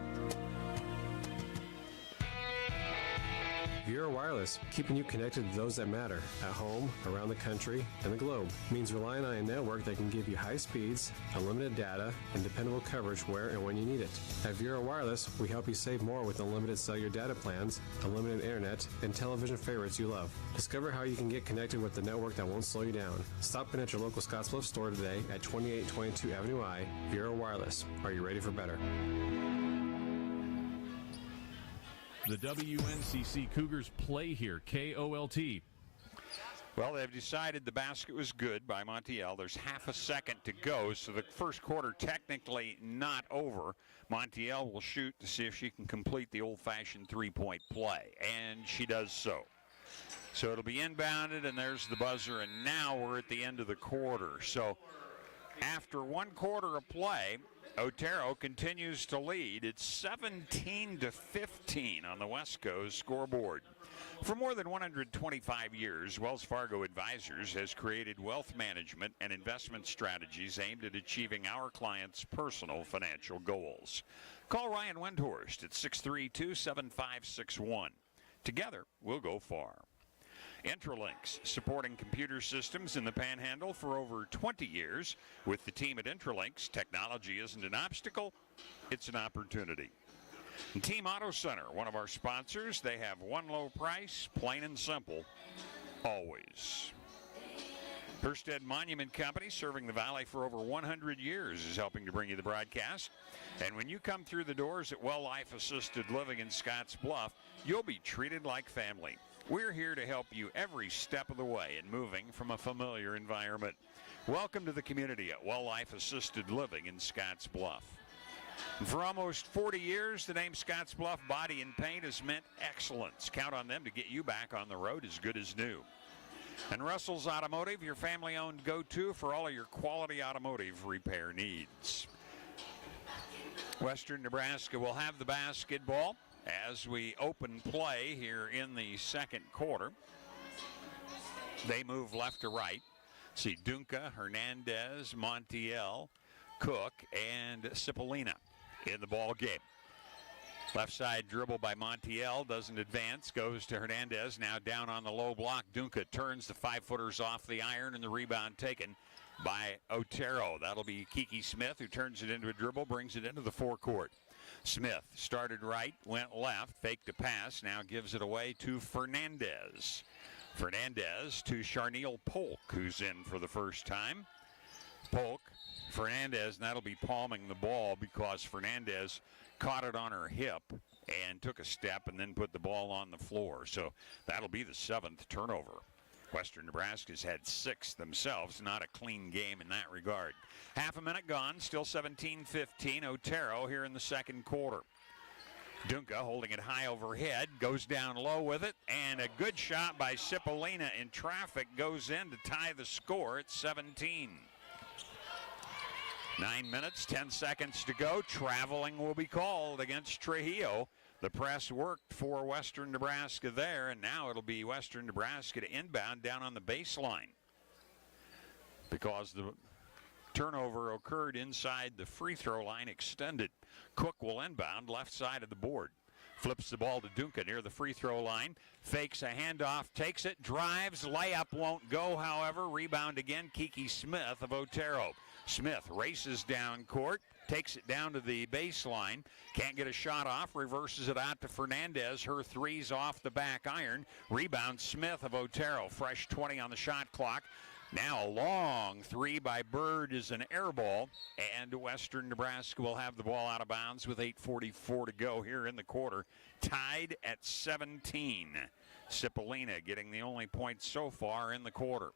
Vero Wireless, keeping you connected to those that matter, at home, around the country, and the globe, means relying on a network that can give you high speeds, unlimited data, and dependable coverage where and when you need it. At Vero Wireless, we help you save more with unlimited cellular data plans, unlimited internet, and television favorites you love. Discover how you can get connected with the network that won't slow you down. Stop in at your local Scottsbluff store today at 2822 Avenue I. Vero Wireless. Are you ready for better? The WNCC Cougars play here, KOLT. Well, they've decided the basket was good by Montiel. There's half a second to go, so the first quarter technically not over. Montiel will shoot to see if she can complete the old-fashioned three-point play, and she does so. So it'll be inbounded, and there's the buzzer, and now we're at the end of the quarter. So after one quarter of play, Otero continues to lead. It's 17-15 on the Wesco's scoreboard. For more than 125 years, Wells Fargo Advisors has created wealth management and investment strategies aimed at achieving our clients' personal financial goals. Call Ryan Wendhorst at 632-7561. Together, we'll go far. Intralinks, supporting computer systems in the Panhandle for over 20 years. With the team at Intralinks, technology isn't an obstacle, it's an opportunity. And Team Auto Center, one of our sponsors, they have one low price, plain and simple, always. Herstead Monument Company, serving the Valley for over 100 years, is helping to bring you the broadcast. And when you come through the doors at Well Life Assisted Living in Scotts Bluff, you'll be treated like family. We're here to help you every step of the way in moving from a familiar environment. Welcome to the community at Well Life Assisted Living in Scotts Bluff. For almost 40 years, the name Scottsbluff Body and Paint has meant excellence. Count on them to get you back on the road as good as new. And Russell's Automotive, your family-owned go-to for all of your quality automotive repair needs. Western Nebraska will have the basketball as we open play here in the second quarter. They move left to right. See Dunca, Hernandez, Montiel, Cook, and Cipollina in the ball game. Left side dribble by Montiel, doesn't advance, goes to Hernandez, now down on the low block. Dunca turns the 5-footers off the iron, and the rebound taken by Otero. That'll be Kiki Smith, who turns it into a dribble, brings it into the forecourt. Smith started right, went left, faked a pass, now gives it away to Fernandez. Fernandez to Charneal Polk, who's in for the first time. Polk, Fernandez, and that'll be palming the ball because Fernandez caught it on her hip and took a step and then put the ball on the floor. So that'll be the 7th turnover. Western Nebraska's had 6 themselves. Not a clean game in that regard. Half a minute gone, still 17-15. Otero here in the second quarter. Dunca holding it high overhead, goes down low with it, and a good shot by Cipollina in traffic goes in to tie the score at 17. 9 minutes, 10 seconds to go. Traveling will be called against Trujillo. The press worked for Western Nebraska there, and now it'll be Western Nebraska to inbound down on the baseline because the turnover occurred inside the free throw line extended. Cook will inbound left side of the board. Flips the ball to Dunca near the free throw line. Fakes a handoff, takes it, drives. Layup won't go, however. Rebound again, Kiki Smith of Otero. Smith races down court, takes it down to the baseline. Can't get a shot off, reverses it out to Fernandez. Her three's off the back iron. Rebound Smith of Otero. Fresh 20 on the shot clock. Now a long three by Bird is an air ball, and Western Nebraska will have the ball out of bounds with 8:44 to go here in the quarter. Tied at 17. Cipollina getting the only point so far in the quarter.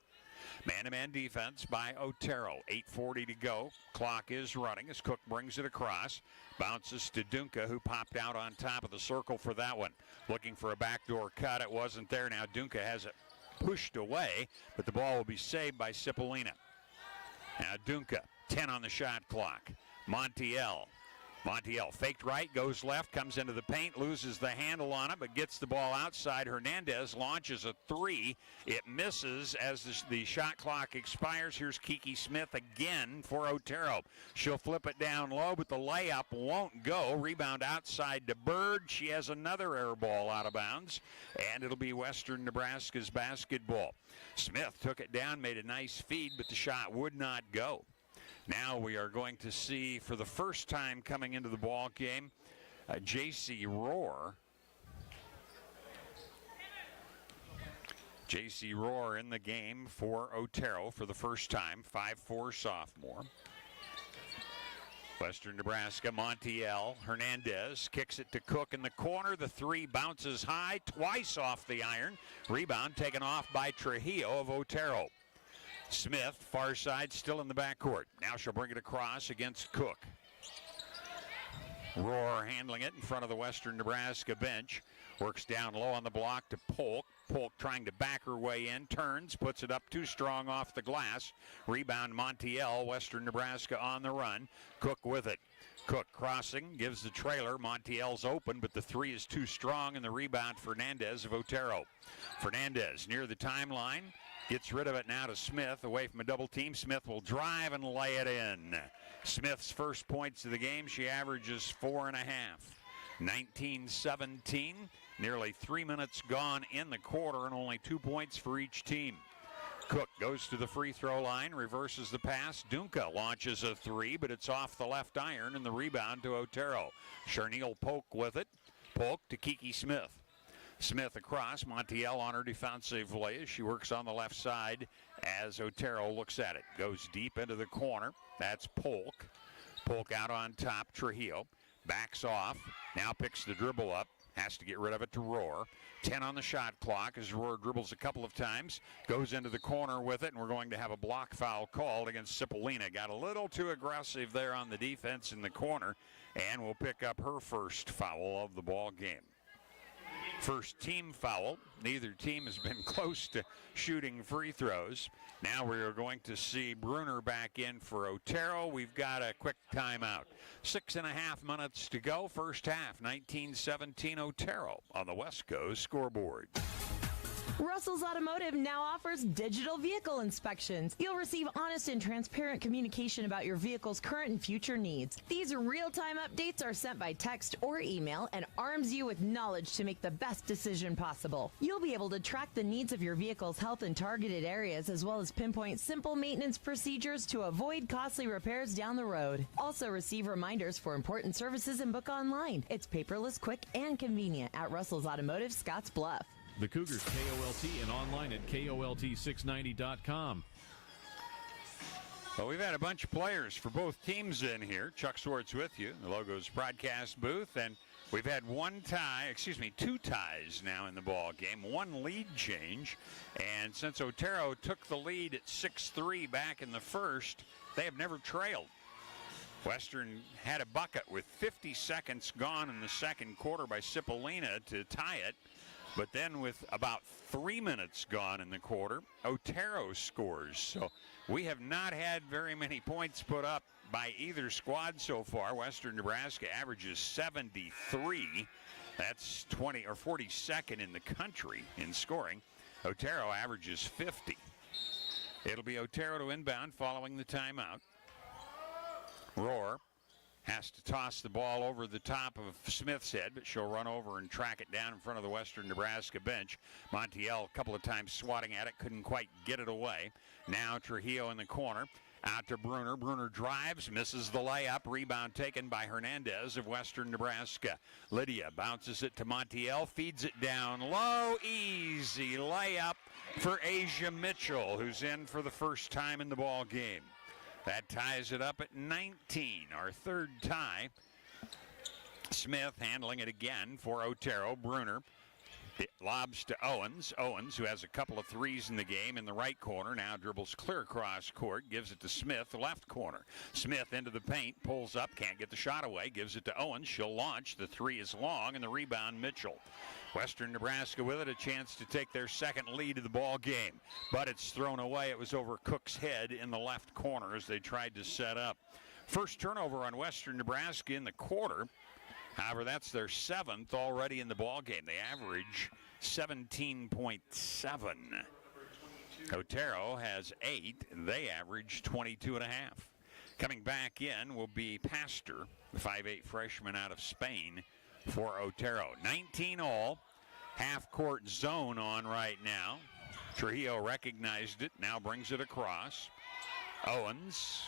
Man-to-man defense by Otero. 8:40 to go. Clock is running as Cook brings it across. Bounces to Dunca, who popped out on top of the circle for that one. Looking for a backdoor cut. It wasn't there. Now Dunca has it pushed away, but the ball will be saved by Cipollina. Now Dunca, 10 on the shot clock. Montiel faked right, goes left, comes into the paint, loses the handle on it, but gets the ball outside. Hernandez launches a three. It misses as the shot clock expires. Here's Kiki Smith again for Otero. She'll flip it down low, but the layup won't go. Rebound outside to Bird. She has another air ball out of bounds, and it'll be Western Nebraska's basketball. Smith took it down, made a nice feed, but the shot would not go. Now we are going to see, for the first time coming into the ball game, J.C. Rohr. J.C. Rohr in the game for Otero for the first time, 5'4" sophomore. Western Nebraska, Montiel, Hernandez kicks it to Cook in the corner. The three bounces high, twice off the iron. Rebound taken off by Trujillo of Otero. Smith, far side, still in the backcourt. Now she'll bring it across against Cook. Rohr handling it in front of the Western Nebraska bench. Works down low on the block to Polk. Polk trying to back her way in. Turns, puts it up too strong off the glass. Rebound Montiel, Western Nebraska on the run. Cook with it. Cook crossing, gives the trailer. Montiel's open, but the three is too strong, and the rebound Fernandez of Otero. Fernandez near the timeline. Gets rid of it now to Smith, away from a double team. Smith will drive and lay it in. Smith's first points of the game, she averages 4.5. 19-17, nearly 3 minutes gone in the quarter, and only 2 points for each team. Cook goes to the free throw line, reverses the pass. Dunca launches a three, but it's off the left iron, and the rebound to Otero. Charneal Polk with it. Polk to Kiki Smith. Smith across, Montiel on her defensively as she works on the left side as Otero looks at it. Goes deep into the corner. That's Polk. Polk out on top, Trujillo. Backs off, now picks the dribble up. has to get rid of it to Rohr. 10 on the shot clock as Rohr dribbles a couple of times, goes into the corner with it, and we're going to have a block foul called against Cipollina. Got a little too aggressive there on the defense in the corner, and will pick up her first foul of the ball game. First team foul. Neither team has been close to shooting free throws. Now we are going to see Bruner back in for Otero. We've got a quick timeout. 6.5 minutes to go. First half, 19-17 Otero on the West Coast scoreboard. Russell's Automotive now offers digital vehicle inspections. You'll receive honest and transparent communication about your vehicle's current and future needs. These real-time updates are sent by text or email and arms you with knowledge to make the best decision possible. You'll be able to track the needs of your vehicle's health in targeted areas, as well as pinpoint simple maintenance procedures to avoid costly repairs down the road. Also receive reminders for important services and book online. It's paperless, quick, and convenient at Russell's Automotive, Scotts Bluff. The Cougars KOLT and online at KOLT690.com. Well, we've had a bunch of players for both teams in here. Chuck Swartz with you, the Logos broadcast booth, and we've had two ties now in the ball game, one lead change, and since Otero took the lead at 6-3 back in the first, they have never trailed. Western had a bucket with 50 seconds gone in the second quarter by Cipollina to tie it. But then with about 3 minutes gone in the quarter, Otero scores. So we have not had very many points put up by either squad so far. Western Nebraska averages 73. That's 42nd in the country in scoring. Otero averages 50. It'll be Otero to inbound following the timeout. Rohr has to toss the ball over the top of Smith's head, but she'll run over and track it down in front of the Western Nebraska bench. Montiel a couple of times swatting at it, couldn't quite get it away. Now Trujillo in the corner, out to Bruner. Bruner drives, misses the layup. Rebound taken by Hernandez of Western Nebraska. Lydia bounces it to Montiel, feeds it down low. Easy layup for Asia Mitchell, who's in for the first time in the ball game. That ties it up at 19, our third tie. Smith handling it again for Otero. Bruner it lobs to Owens. Owens, who has a couple of threes in the game in the right corner, now dribbles clear across court, gives it to Smith, the left corner. Smith into the paint, pulls up, can't get the shot away, gives it to Owens. She'll launch. The three is long, and the rebound Mitchell. Western Nebraska with it, a chance to take their second lead of the ball game. But it's thrown away. It was over Cook's head in the left corner as they tried to set up. First turnover on Western Nebraska in the quarter. However, that's their seventh already in the ball game. They average 17.7. Otero has 8. They average 22.5. Coming back in will be Pastor, the 5'8 freshman out of Spain, for Otero. 19 all. Half-court zone on right now. Trujillo recognized it, now brings it across. Owens,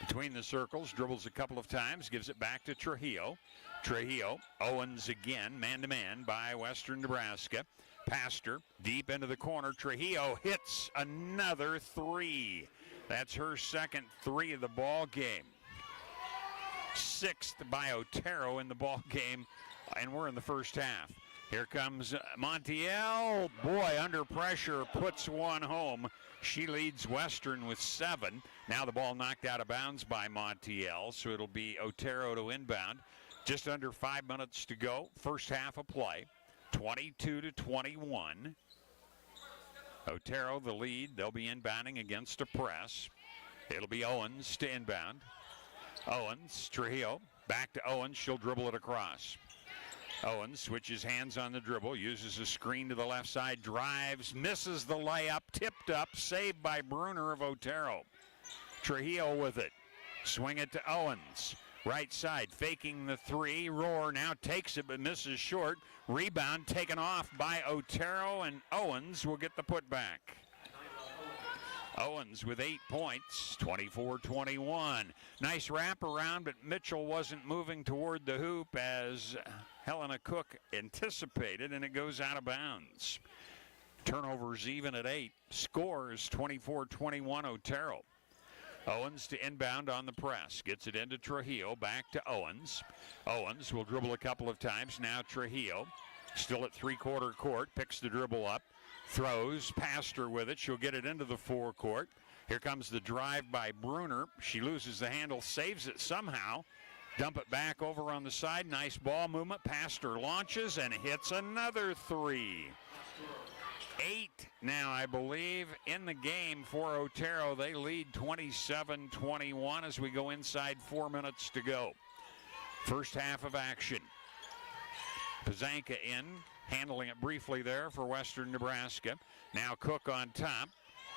between the circles, dribbles a couple of times, gives it back to Trujillo. Trujillo, Owens again, man-to-man by Western Nebraska. Pastor, deep into the corner. Trujillo hits another three. That's her second three of the ball game. Sixth by Otero in the ball game, and we're in the first half. Here comes Montiel. Boy, under pressure, puts one home. She leads Western with 7. Now the ball knocked out of bounds by Montiel, so it'll be Otero to inbound. Just under 5 minutes to go. First half of play, 22-21. Otero the lead. They'll be inbounding against a press. It'll be Owens to inbound. Owens, Trujillo, back to Owens. She'll dribble it across. Owens switches hands on the dribble, uses a screen to the left side, drives, misses the layup, tipped up, saved by Bruner of Otero. Trujillo with it. Swing it to Owens. Right side, faking the three. Rohr now takes it but misses short. Rebound taken off by Otero, and Owens will get the putback. Owens with 8 points, 24-21. Nice wraparound, but Mitchell wasn't moving toward the hoop as Helena Cook anticipated, and it goes out of bounds. Turnovers even at 8. Scores 24-21 Otero. Owens to inbound on the press. Gets it into Trujillo. Back to Owens. Owens will dribble a couple of times. Now Trujillo. Still at three-quarter court. Picks the dribble up. Throws. Past her with it. She'll get it into the forecourt. Here comes the drive by Bruner. She loses the handle. Saves it somehow. Dump it back over on the side. Nice ball movement. Past her launches and hits another three. 8 now, I believe, in the game for Otero. They lead 27-21 as we go inside 4 minutes to go. First half of action. Pazanka in, handling it briefly there for Western Nebraska. Now Cook on top.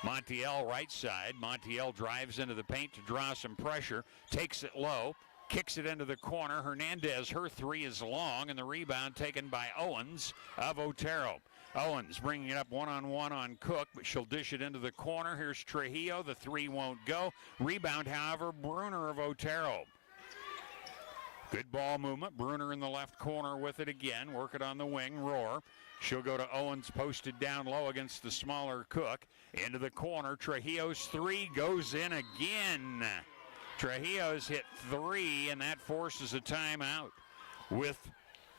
Montiel right side. Montiel drives into the paint to draw some pressure. Takes it low. Kicks it into the corner. Hernandez, her three is long, and the rebound taken by Owens of Otero. Owens bringing it up one-on-one on Cook, but she'll dish it into the corner. Here's Trujillo. The three won't go. Rebound, however, Bruner of Otero. Good ball movement. Bruner in the left corner with it again. Work it on the wing. Rohr. She'll go to Owens, posted down low against the smaller Cook. Into the corner. Trujillo's three goes in again. Trujillo's hit three, and that forces a timeout. With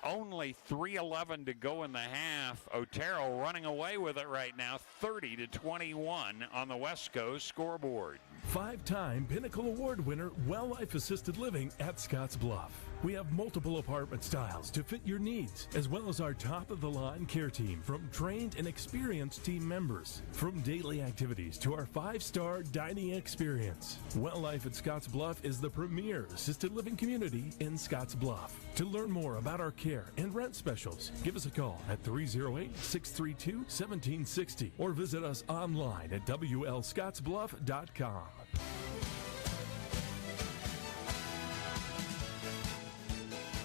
only 3:11 to go in the half, Otero running away with it right now, 30-21 on the West Coast scoreboard. 5-time Pinnacle Award winner, Well Life Assisted Living at Scotts Bluff. We have multiple apartment styles to fit your needs, as well as our top-of-the-line care team from trained and experienced team members. From daily activities to our 5-star dining experience, Well Life at Scotts Bluff is the premier assisted living community in Scotts Bluff. To learn more about our care and rent specials, give us a call at 308-632-1760 or visit us online at WLScottsBluff.com.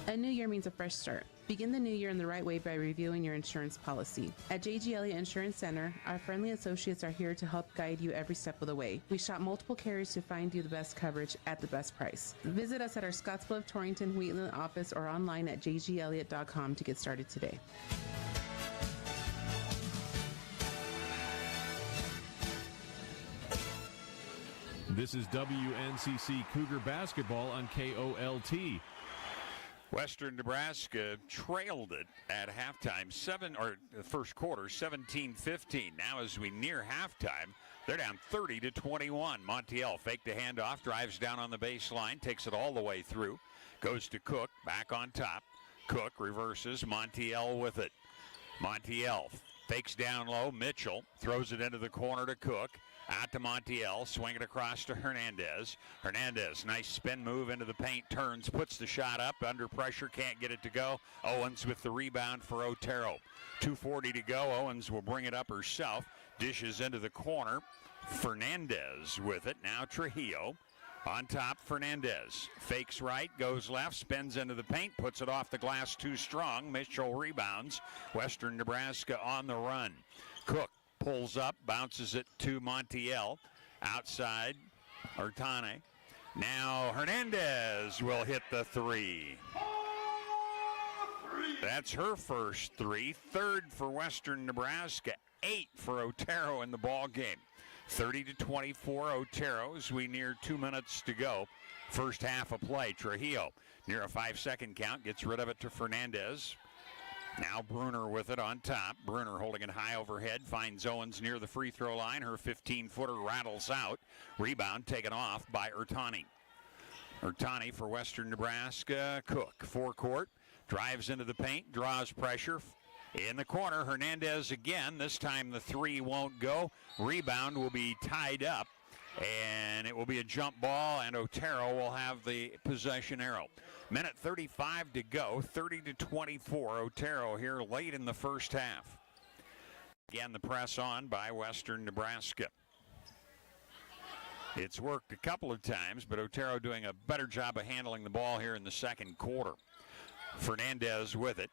A new year means a fresh start. Begin the new year in the right way by reviewing your insurance policy. At J.G. Elliott Insurance Center, our friendly associates are here to help guide you every step of the way. We shop multiple carriers to find you the best coverage at the best price. Visit us at our Scottsbluff, Torrington, Wheatland office or online at jgelliott.com to get started today. This is WNCC Cougar Basketball on KOLT. Western Nebraska trailed it at halftime, the first quarter, 17-15. Now as we near halftime, they're down 30-21. Montiel faked a handoff, drives down on the baseline, takes it all the way through, goes to Cook, back on top. Cook reverses, Montiel with it. Montiel fakes down low, Mitchell throws it into the corner to Cook. Out to Montiel, swing it across to Hernandez. Hernandez, nice spin move into the paint, turns, puts the shot up, under pressure, can't get it to go. Owens with the rebound for Otero. 2:40 to go, Owens will bring it up herself, dishes into the corner. Fernandez with it, now Trujillo. On top, Fernandez. Fakes right, goes left, spins into the paint, puts it off the glass too strong. Mitchell rebounds. Western Nebraska on the run. Cook pulls up, bounces it to Montiel. Outside, Artane. Now Hernandez will hit the three. That's her first three. Third for Western Nebraska. 8 for Otero in the ball game. 30-24 Otero as we near 2 minutes to go. First half of play. Trujillo near a 5-second count. Gets rid of it to Fernandez. Now Bruner with it on top. Bruner holding it high overhead. Finds Owens near the free throw line. Her 15-footer rattles out. Rebound taken off by Artane. Artane for Western Nebraska. Cook, forecourt. Drives into the paint. Draws pressure. In the corner, Hernandez again. This time the three won't go. Rebound will be tied up. And it will be a jump ball, and Otero will have the possession arrow. Minute 35 to go, 30-24. Otero here late in the first half. Again, the press on by Western Nebraska. It's worked a couple of times, but Otero doing a better job of handling the ball here in the second quarter. Fernandez with it.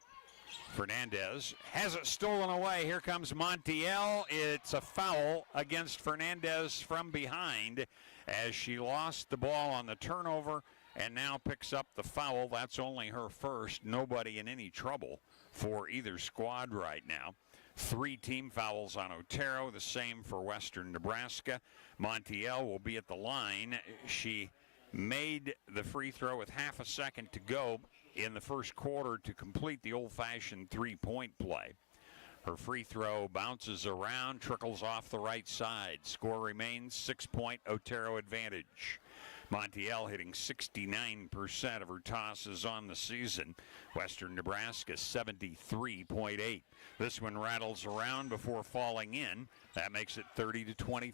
Fernandez has it stolen away. Here comes Montiel. It's a foul against Fernandez from behind as she lost the ball on the turnover and now picks up the foul. That's only her first. Nobody in any trouble for either squad right now. 3 team fouls on Otero, the same for Western Nebraska. Montiel will be at the line. She made the free throw with half a second to go in the first quarter to complete the old-fashioned three-point play. Her free throw bounces around, trickles off the right side. Score remains 6-point Otero advantage. Montiel hitting 69% of her tosses on the season. Western Nebraska 73.8. This one rattles around before falling in. That makes it 30-25.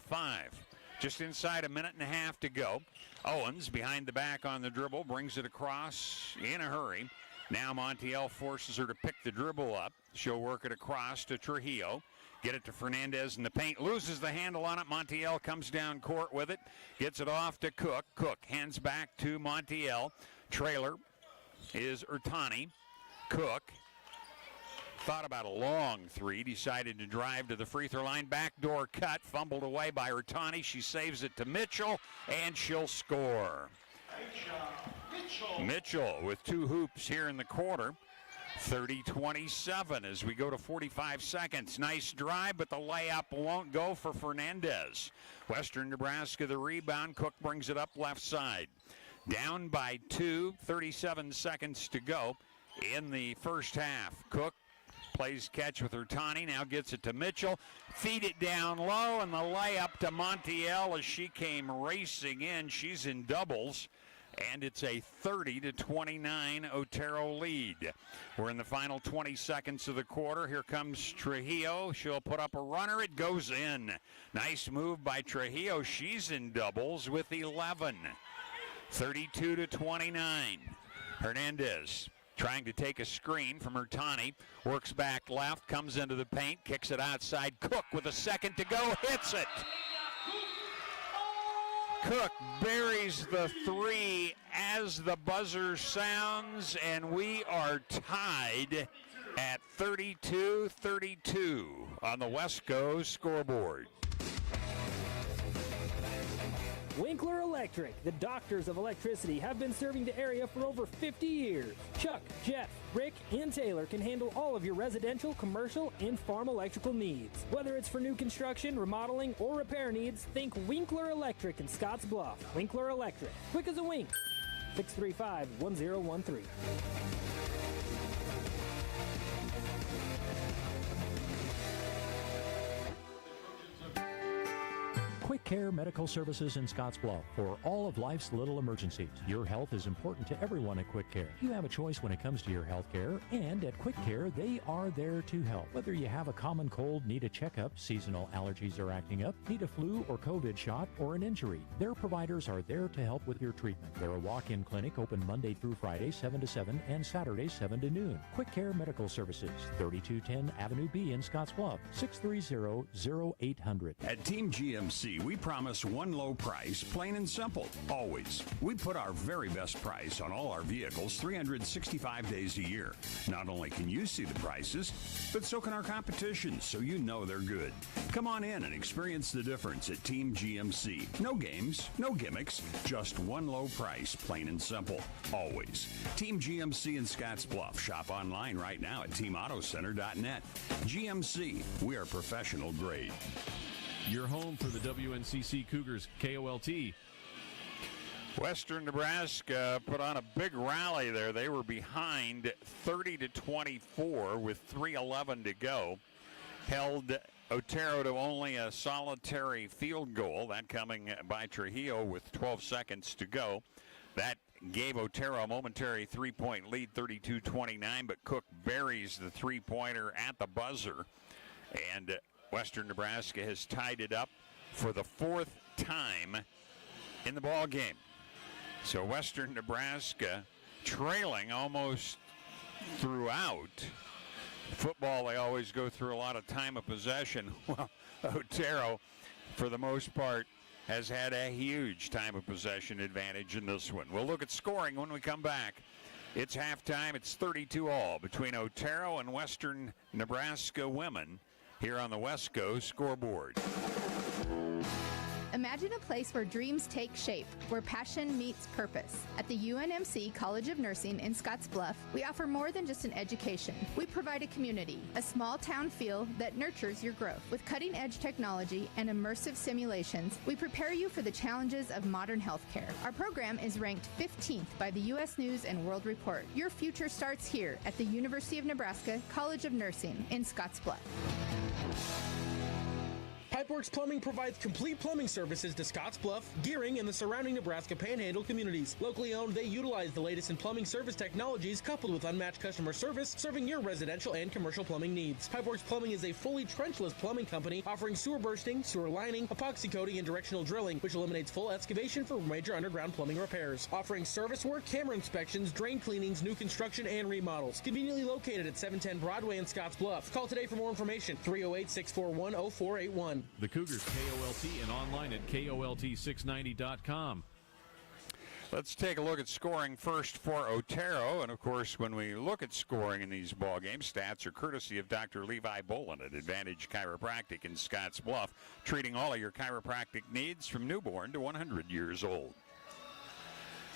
Just inside a minute and a half to go. Owens behind the back on the dribble, brings it across in a hurry. Now Montiel forces her to pick the dribble up. She'll work it across to Trujillo. Get it to Fernandez in the paint. Loses the handle on it. Montiel comes down court with it. Gets it off to Cook. Cook hands back to Montiel. Trailer is Ertani. Cook thought about a long three. Decided to drive to the free throw line. Backdoor cut. Fumbled away by Ertani. She saves it to Mitchell, and she'll score. Mitchell with 2 hoops here in the quarter. 30-27 as we go to 45 seconds. Nice drive, but the layup won't go for Fernandez. Western Nebraska the rebound. Cook brings it up left side. Down by 2, 37 seconds to go in the first half. Cook plays catch with Ertani, now gets it to Mitchell. Feed it down low, and the layup to Montiel as she came racing in. She's in doubles. And it's a 30-29 Otero lead. We're in the final 20 seconds of the quarter. Here comes Trujillo. She'll put up a runner. It goes in. Nice move by Trujillo. She's in doubles with 11. 32-29. Hernandez trying to take a screen from Ertani. Works back left, comes into the paint, kicks it outside. Cook with a second to go, hits it. Cook buries the 3 as the buzzer sounds, and we are tied at 32-32 on the Wesco scoreboard. Winkler Electric, the doctors of electricity, have been serving the area for over 50 years. Chuck, Jeff, Rick, and Taylor can handle all of your residential, commercial, and farm electrical needs. Whether it's for new construction, remodeling, or repair needs, think Winkler Electric in Scotts Bluff. Winkler Electric, quick as a wink. 635-1013. Quick Care Medical Services in Scotts Bluff for all of life's little emergencies. Your health is important to everyone at Quick Care. You have a choice when it comes to your health care, and at Quick Care, they are there to help. Whether you have a common cold, need a checkup, seasonal allergies are acting up, need a flu or COVID shot, or an injury, their providers are there to help with your treatment. They're a walk-in clinic open Monday through Friday, 7 to 7, and Saturday, 7 to noon. Quick Care Medical Services, 3210 Avenue B in Scotts Bluff, 630-0800. At Team GMC, we promise one low price, plain and simple, always. We put our very best price on all our vehicles 365 days a year. Not only can you see the prices, but so can our competition, so you know they're good. Come on in and experience the difference at Team GMC. No games, no gimmicks, just one low price, plain and simple, always. Team GMC in Scotts Bluff. Shop online right now at teamautocenter.net. GMC, we are professional grade. Your home for the WNCC Cougars, KOLT. Western Nebraska put on a big rally there. They were behind 30-24 with 3:11 to go. Held Otero to only a solitary field goal, that coming by Trujillo with 12 seconds to go. That gave Otero a momentary 3-point lead, 32-29, but Cook buries the three-pointer at the buzzer. And Western Nebraska has tied it up for the 4th time in the ball game. So Western Nebraska trailing almost throughout. Football, they always go through a lot of time of possession. Well, Otero, for the most part, has had a huge time of possession advantage in this one. We'll look at scoring when we come back. It's halftime. It's 32-all between Otero and Western Nebraska women here on the Wesco scoreboard. Imagine a place where dreams take shape, where passion meets purpose. At the UNMC College of Nursing in Scottsbluff, we offer more than just an education. We provide a community, a small town feel that nurtures your growth. With cutting-edge technology and immersive simulations, we prepare you for the challenges of modern healthcare. Our program is ranked 15th by the U.S. News and World Report. Your future starts here at the University of Nebraska College of Nursing in Scottsbluff. Pipeworks Plumbing provides complete plumbing services to Scottsbluff, Gearing, and the surrounding Nebraska Panhandle communities. Locally owned, they utilize the latest in plumbing service technologies coupled with unmatched customer service, serving your residential and commercial plumbing needs. Pipeworks Plumbing is a fully trenchless plumbing company offering sewer bursting, sewer lining, epoxy coating, and directional drilling, which eliminates full excavation for major underground plumbing repairs. Offering service work, camera inspections, drain cleanings, new construction, and remodels. Conveniently located at 710 Broadway in Scottsbluff. Call today for more information, 308-641-0481. The Cougars KOLT and online at KOLT690.com. Let's take a look at scoring first for Otero. And, of course, when we look at scoring in these ball games, stats are courtesy of Dr. Levi Bolin at Advantage Chiropractic in Scottsbluff, treating all of your chiropractic needs from newborn to 100 years old.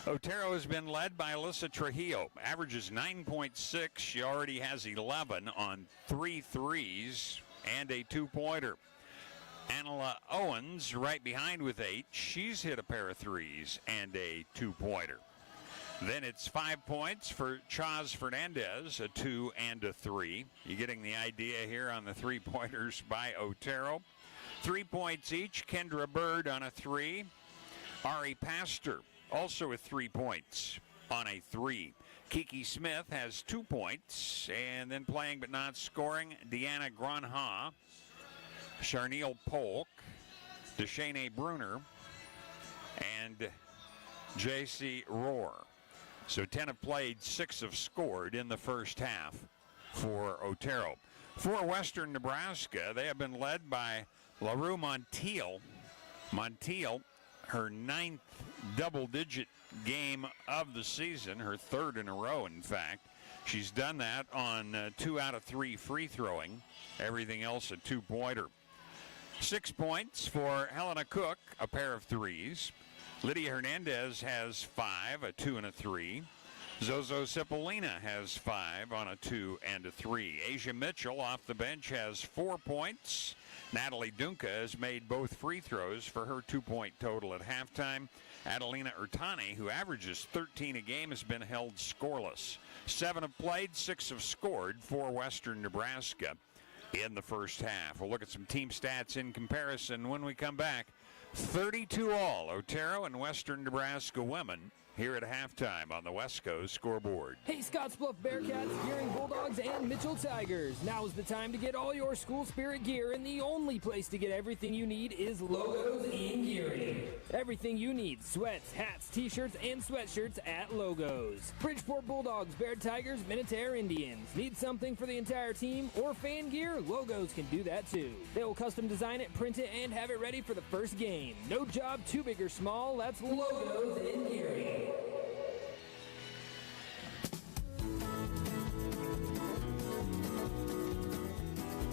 Otero has been led by Alyssa Trujillo. Averages 9.6. She already has 11 on 3 threes and a 2-pointer. Anela Owens right behind with 8. She's hit a pair of threes and a 2-pointer. Then it's 5 points for Chaz Fernandez, a 2 and a 3. You're getting the idea here on the 3-pointers by Otero. 3 points each. Kendra Bird on a 3. Ari Pastor also with 3 points on a 3. Kiki Smith has 2 points. And then playing but not scoring, Deanna Gronha, Charneal Polk, Deshane Bruner, and J.C. Rohr. So 10 have played, 6 have scored in the first half for Otero. For Western Nebraska, they have been led by LaRue Montiel. Montiel, her 9th double-digit game of the season, her 3rd in a row, in fact. She's done that on 2 out of 3 free throwing. Everything else a 2-pointer. 6 points for Helena Cook, a pair of threes. Lydia Hernandez has 5, a 2 and a 3. Zozo Cipollina has 5 on a 2 and a 3. Asia Mitchell off the bench has 4 points. Natalie Dunca has made both free throws for her 2-point total at halftime. Adelina Urtani, who averages 13 a game, has been held scoreless. 7 have played, 6 have scored for Western Nebraska in the first half. We'll look at some team stats in comparison when we come back. 32-all, Otero and Western Nebraska women here at halftime on the Wesco scoreboard. Hey, Scottsbluff Bearcats, Gearing Bulldogs, and Mitchell Tigers. Now is the time to get all your school spirit gear, and the only place to get everything you need is Logos in Gearing. Everything you need, sweats, hats, t-shirts, and sweatshirts at Logos. Bridgeport Bulldogs, Bear Tigers, Minutair Indians. Need something for the entire team or fan gear? Logos can do that too. They will custom design it, print it, and have it ready for the first game. No job too big or small, that's Logos in Gearing.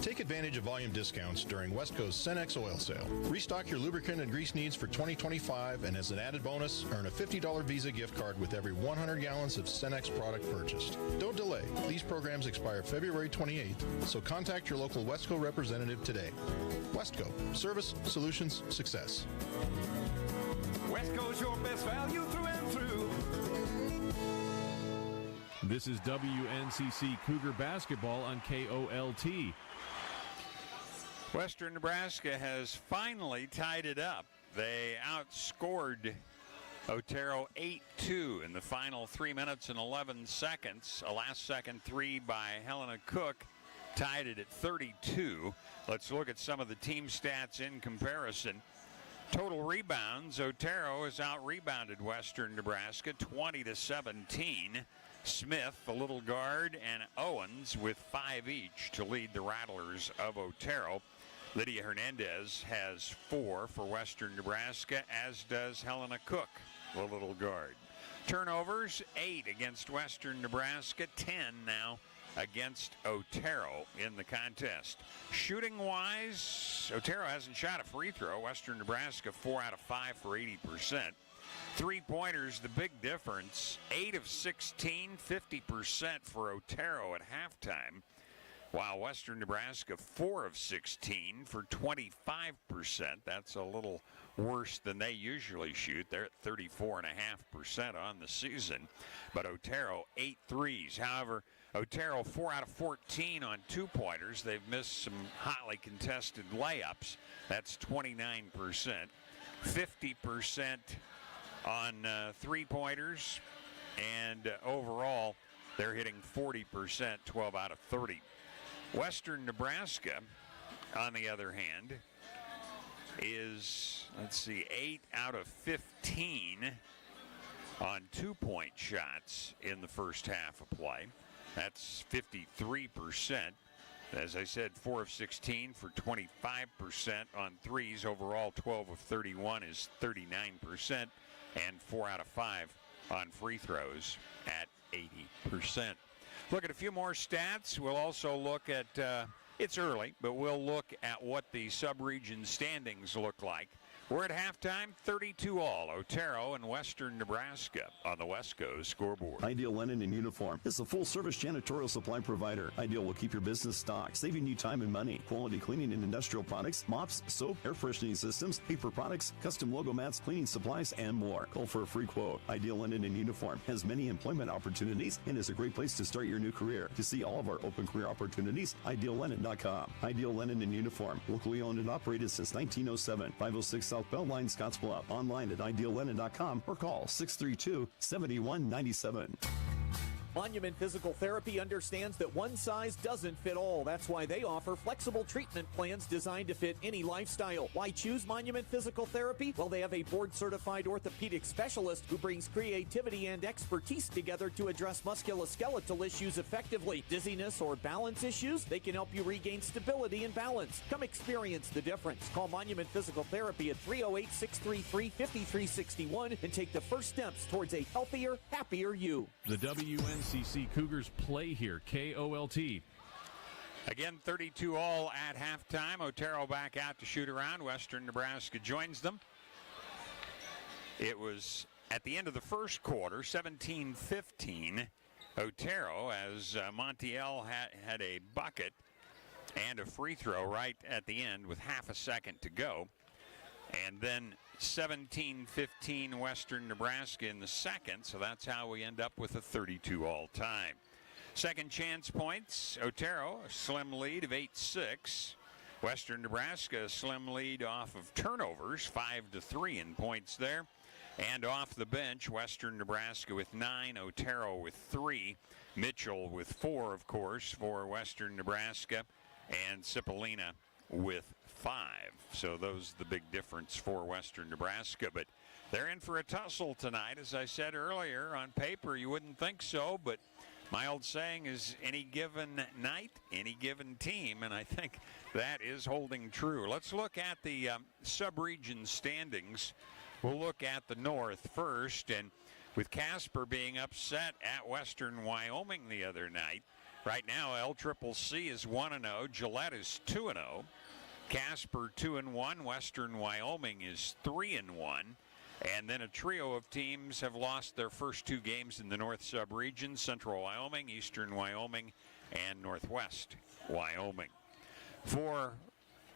Take advantage of volume discounts during Wesco's Cenex oil sale. Restock your lubricant and grease needs for 2025, and as an added bonus, earn a $50 Visa gift card with every 100 gallons of Cenex product purchased. Don't delay. These programs expire February 28th, so contact your local Wesco representative today. Wesco. Service, solutions, success. Wesco's your best value through and through. This is WNCC Cougar Basketball on KOLT. Western Nebraska has finally tied it up. They outscored Otero 8-2 in the final 3 minutes and 11 seconds. A last-second 3 by Helena Cook tied it at 32. Let's look at some of the team stats in comparison. Total rebounds, Otero has out-rebounded Western Nebraska 20-17. Smith, the little guard, and Owens with 5 each to lead the Rattlers of Otero. Lydia Hernandez has 4 for Western Nebraska, as does Helena Cook, the little guard. Turnovers, 8 against Western Nebraska, 10 now against Otero in the contest. Shooting-wise, Otero hasn't shot a free throw. Western Nebraska 4 out of 5 for 80%. Three-pointers, the big difference, 8 of 16, 50% for Otero at halftime, while Western Nebraska 4 of 16 for 25%. That's a little worse than they usually shoot. They're at 34.5% on the season. But Otero, 8 threes. However, Otero 4 out of 14 on two-pointers. They've missed some hotly contested layups. That's 29%. 50% on three-pointers. And overall, they're hitting 40%, 12 out of 30. Western Nebraska, on the other hand, is, 8 out of 15 on two-point shots in the first half of play. That's 53%. As I said, 4 of 16 for 25% on threes. Overall, 12 of 31 is 39%. And 4 out of 5 on free throws at 80%. Look at a few more stats. We'll also look at, it's early, but we'll look at what the sub-region standings look like. We're at halftime, 32-all, Otero and Western Nebraska on the Wesco scoreboard. Ideal Linen and Uniform is a full-service janitorial supply provider. Ideal will keep your business stocked, saving you time and money. Quality cleaning and industrial products, mops, soap, air freshening systems, paper products, custom logo mats, cleaning supplies, and more. Call for a free quote. Ideal Linen and Uniform has many employment opportunities and is a great place to start your new career. To see all of our open career opportunities, ideallinen.com. Ideal Linen and Uniform, locally owned and operated since 1907, 506 South Beltline, Scottsbluff. Online at ideallinen.com or call 632-7197. Monument Physical Therapy understands that one size doesn't fit all. That's why they offer flexible treatment plans designed to fit any lifestyle. Why choose Monument Physical Therapy? Well, they have a board-certified orthopedic specialist who brings creativity and expertise together to address musculoskeletal issues effectively. Dizziness or balance issues? They can help you regain stability and balance. Come experience the difference. Call Monument Physical Therapy at 308-633-5361 and take the first steps towards a healthier, happier you. The WNCC Cougars play here, KOLT. Again, 32-all at halftime. Otero back out to shoot around. Western Nebraska joins them. It was at the end of the first quarter, 17-15. Otero, as Montiel had a bucket and a free throw right at the end with half a second to go. And then 17-15 Western Nebraska in the second, so that's how we end up with a 32-all time. Second chance points, Otero, a slim lead of 8-6. Western Nebraska, a slim lead off of turnovers, 5-3 in points there. And off the bench, Western Nebraska with 9, Otero with 3, Mitchell with 4, of course, for Western Nebraska, and Cipollina with 5. So those are the big difference for Western Nebraska. But they're in for a tussle tonight. As I said earlier, on paper you wouldn't think so, but my old saying is any given night, any given team, and I think that is holding true. Let's look at the sub-region standings. We'll look at the North first, and with Casper being upset at Western Wyoming the other night, right now LCCC is 1-0, Gillette is 2-0. Casper 2-1, Western Wyoming is 3-1, and then a trio of teams have lost their first 2 games in the North sub-region, Central Wyoming, Eastern Wyoming, and Northwest Wyoming. For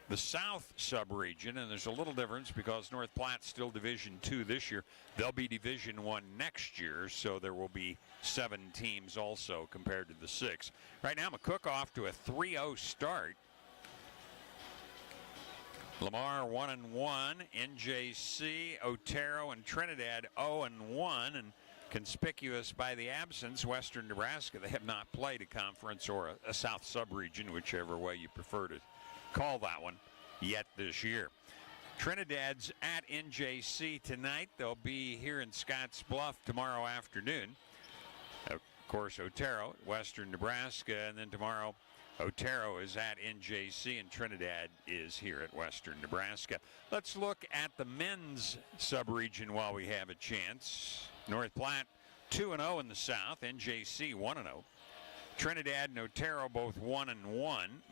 the South sub-region, and there's a little difference because North Platte's still Division II this year, they'll be Division I next year, so there will be 7 teams also compared to the 6. Right now, McCook off to a 3-0 start. Lamar 1-1, NJC, Otero, and Trinidad 0-1, and conspicuous by the absence, Western Nebraska. They have not played a conference or a South sub-region, whichever way you prefer to call that one, yet this year. Trinidad's at NJC tonight. They'll be here in Scottsbluff tomorrow afternoon. Of course, Otero, Western Nebraska, and then tomorrow Otero is at NJC and Trinidad is here at Western Nebraska. Let's look at the men's sub-region while we have a chance. North Platte 2-0 in the South, NJC 1-0. Trinidad and Otero both 1-1.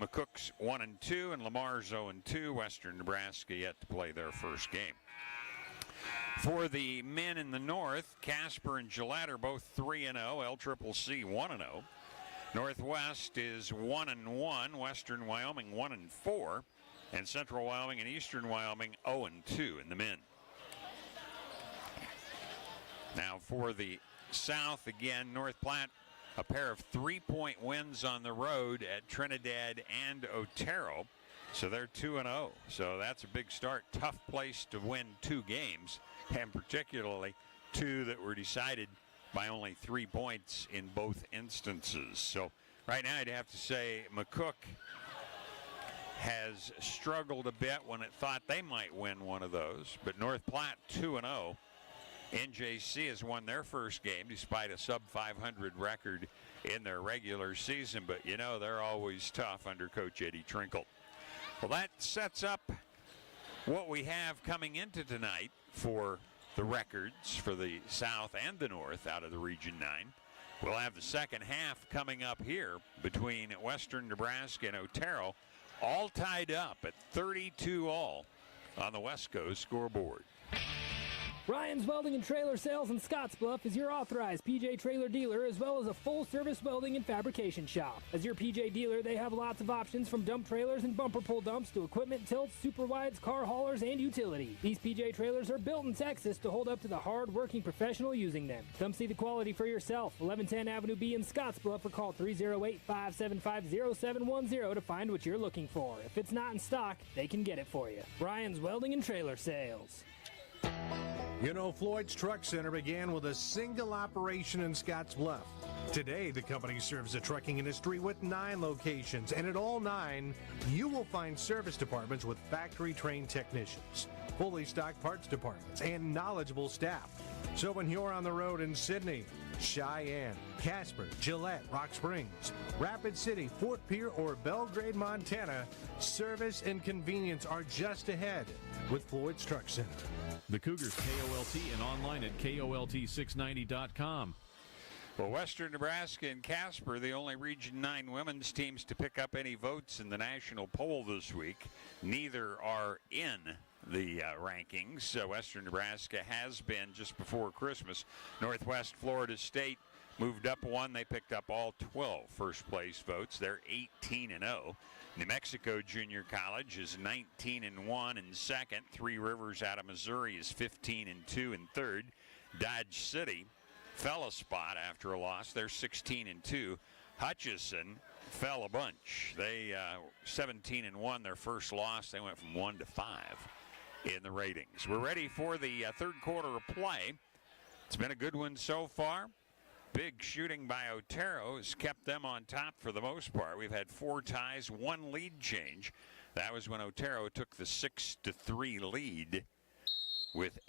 McCook's 1-2, and Lamar's 0-2. Western Nebraska yet to play their first game. For the men in the north, Casper and Gillette are both 3-0. LCCC 1-0. Northwest is 1-1. Western Wyoming 1-4. And Central Wyoming and Eastern Wyoming 0-2 in the men. Now for the south, again, North Platte, a pair of 3-point wins on the road at Trinidad and Otero. So they're 2-0. So that's a big start. Tough place to win 2 games, and particularly 2 that were decided by only 3 points in both instances. So right now I'd have to say McCook has struggled a bit when it thought they might win one of those. But North Platte 2-0. NJC has won their first game despite a sub-500 record in their regular season. But, you know, they're always tough under Coach Eddie Trinkle. Well, that sets up what we have coming into tonight for the records for the South and the North out of the Region 9. We'll have the second half coming up here between Western Nebraska and Otero, all tied up at 32-all on the Wesco scoreboard. Ryan's Welding and Trailer Sales in Scottsbluff is your authorized PJ trailer dealer, as well as a full-service welding and fabrication shop. As your PJ dealer, they have lots of options from dump trailers and bumper pull dumps to equipment tilts, super wides, car haulers, and utility. These PJ trailers are built in Texas to hold up to the hard-working professional using them. Come see the quality for yourself. 1110 Avenue B in Scottsbluff, or call 308-575-0710 to find what you're looking for. If it's not in stock, they can get it for you. Ryan's Welding and Trailer Sales. You know, Floyd's Truck Center began with a single operation in Scottsbluff. Today, the company serves the trucking industry with 9 locations, and at all 9, you will find service departments with factory-trained technicians, fully stocked parts departments, and knowledgeable staff. So when you're on the road in Sidney, Cheyenne, Casper, Gillette, Rock Springs, Rapid City, Fort Pierre, or Belgrade, Montana, service and convenience are just ahead with Floyd's Truck Center. The Cougars KOLT and online at KOLT690.com. Well, Western Nebraska and Casper, the only Region 9 women's teams to pick up any votes in the national poll this week. Neither are in the rankings. Western Nebraska has been just before Christmas. Northwest Florida State moved up 1. They picked up all 12 first-place votes. They're 18-0. New Mexico Junior College is 19-1 in second. Three Rivers out of Missouri is 15-2 in third. Dodge City fell a spot after a loss. They're 16-2. Hutchinson fell a bunch. They 17-1, their first loss. They went from 1 to 5 in the ratings. We're ready for the third quarter of play. It's been a good one so far. Big shooting by Otero has kept them on top for the most part. We've had 4 ties, 1 lead change. That was when Otero took the 6-3 lead with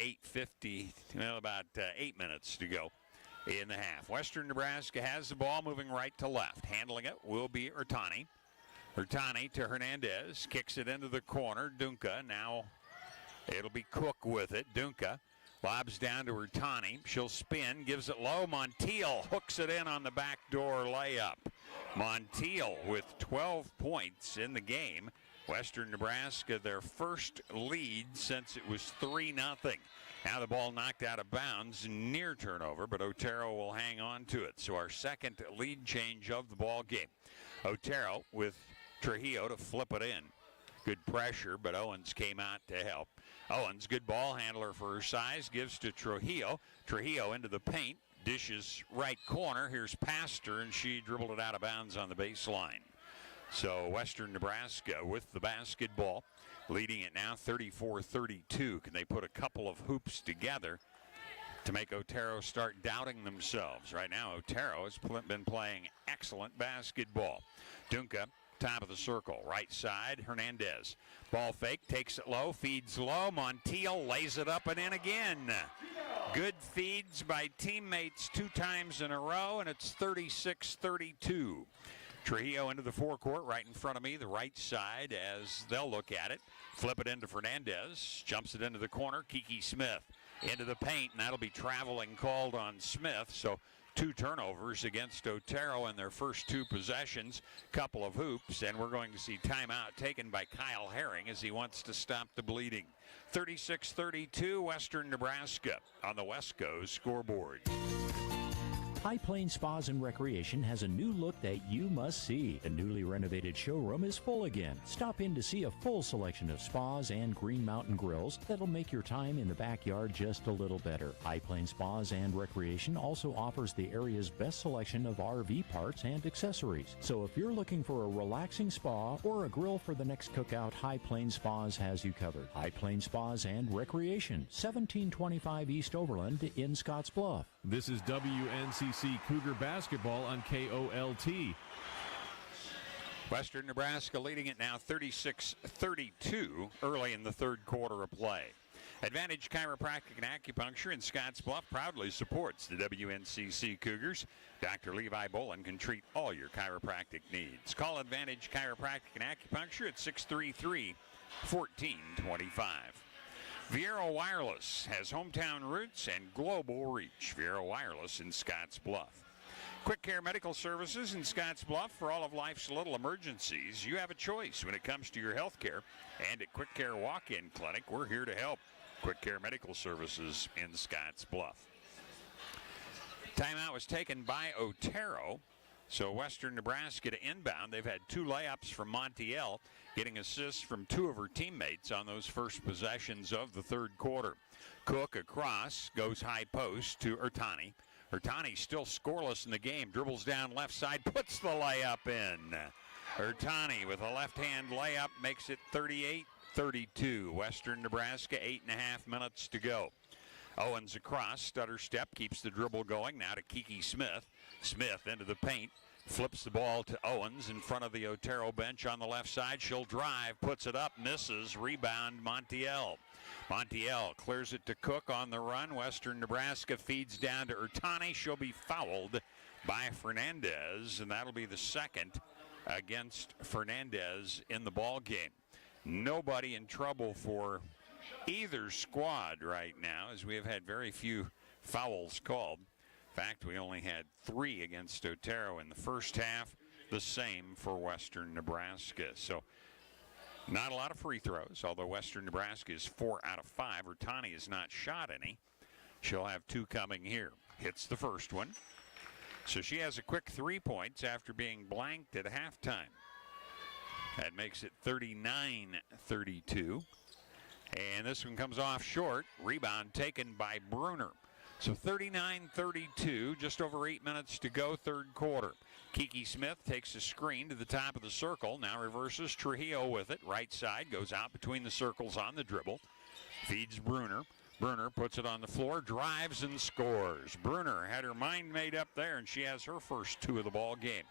about 8 minutes to go in the half. Western Nebraska has the ball moving right to left. Handling it will be Ertani. Ertani to Hernandez. Kicks it into the corner. Dunca. Now it'll be Cook with it. Dunca lobs down to Ertani. She'll spin. Gives it low. Montiel hooks it in on the backdoor layup. Montiel with 12 points in the game. Western Nebraska, their first lead since it was 3-0. Now the ball knocked out of bounds, near turnover, but Otero will hang on to it. So our second lead change of the ball game. Otero with Trujillo to flip it in. Good pressure, but Owens came out to help. Owens, good ball handler for her size, gives to Trujillo. Trujillo into the paint, dishes right corner. Here's Pastor, and she dribbled it out of bounds on the baseline. So Western Nebraska with the basketball, leading it now 34-32. Can they put a couple of hoops together to make Otero start doubting themselves? Right now, Otero has been playing excellent basketball. Dunca, top of the circle, right side, Hernandez. Ball fake, takes it low, feeds low. Montiel lays it up and in again. Good feeds by teammates 2 times in a row, and it's 36-32. Trujillo into the forecourt right in front of me, the right side, as they'll look at it. Flip it into Fernandez. Jumps it into the corner. Kiki Smith into the paint, and that'll be traveling called on Smith. So 2 turnovers against Otero in their first 2 possessions, couple of hoops, and we're going to see timeout taken by Kyle Herring as he wants to stop the bleeding. 36-32 Western Nebraska on the Wesco scoreboard. High Plains Spas and Recreation has a new look that you must see. The newly renovated showroom is full again. Stop in to see a full selection of spas and Green Mountain grills that'll make your time in the backyard just a little better. High Plains Spas and Recreation also offers the area's best selection of RV parts and accessories. So if you're looking for a relaxing spa or a grill for the next cookout, High Plains Spas has you covered. High Plains Spas and Recreation, 1725 East Overland in Scottsbluff. This is WNCC Cougar basketball on KOLT. Western Nebraska leading it now 36-32 early in the third quarter of play. Advantage Chiropractic and Acupuncture in Scottsbluff proudly supports the WNCC Cougars. Dr. Levi Bolin can treat all your chiropractic needs. Call Advantage Chiropractic and Acupuncture at 633-1425. Viero Wireless has hometown roots and global reach. Viero Wireless in Scottsbluff. Quick Care Medical Services in Scottsbluff for all of life's little emergencies. You have a choice when it comes to your health care. And at Quick Care Walk-In Clinic, we're here to help. Quick Care Medical Services in Scottsbluff. Timeout was taken by Otero. So Western Nebraska to inbound. They've had 2 layups from Montiel, getting assists from 2 of her teammates on those first possessions of the third quarter. Cook across, goes high post to Ertani. Ertani still scoreless in the game, dribbles down left side, puts the layup in. Ertani with a left-hand layup makes it 38-32. Western Nebraska, 8.5 minutes to go. Owens across, stutter step, keeps the dribble going. Now to Kiki Smith. Smith into the paint, flips the ball to Owens in front of the Otero bench on the left side. She'll drive, puts it up, misses, rebound Montiel. Montiel clears it to Cook on the run. Western Nebraska feeds down to Ertani. She'll be fouled by Fernandez, and that'll be the second against Fernandez in the ball game. Nobody in trouble for either squad right now, as we have had very few fouls called. In fact, we only had 3 against Otero in the first half, the same for Western Nebraska. So not a lot of free throws, although Western Nebraska is 4 out of 5. Ertani has not shot any. She'll have 2 coming here. Hits the first one. So she has a quick 3 points after being blanked at halftime. That makes it 39-32. And this one comes off short. Rebound taken by Bruner. So 39-32, just over 8 minutes to go, third quarter. Kiki Smith takes a screen to the top of the circle. Now reverses Trujillo with it. Right side, goes out between the circles on the dribble. Feeds Bruner. Bruner puts it on the floor, drives and scores. Bruner had her mind made up there, and she has her first 2 of the ball game.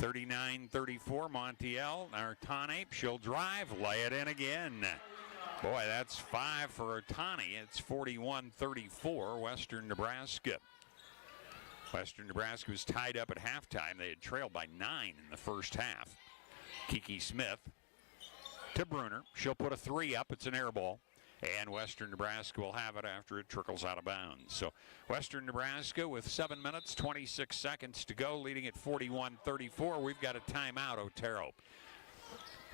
39-34, Montiel. Ertani, she'll drive, lay it in again. Boy, that's 5 for Ertani. It's 41-34, Western Nebraska. Western Nebraska was tied up at halftime. They had trailed by 9 in the first half. Kiki Smith to Bruner. She'll put a 3 up. It's an air ball. And Western Nebraska will have it after it trickles out of bounds. So Western Nebraska with 7 minutes, 26 seconds to go, leading at 41-34. We've got a timeout, Otero.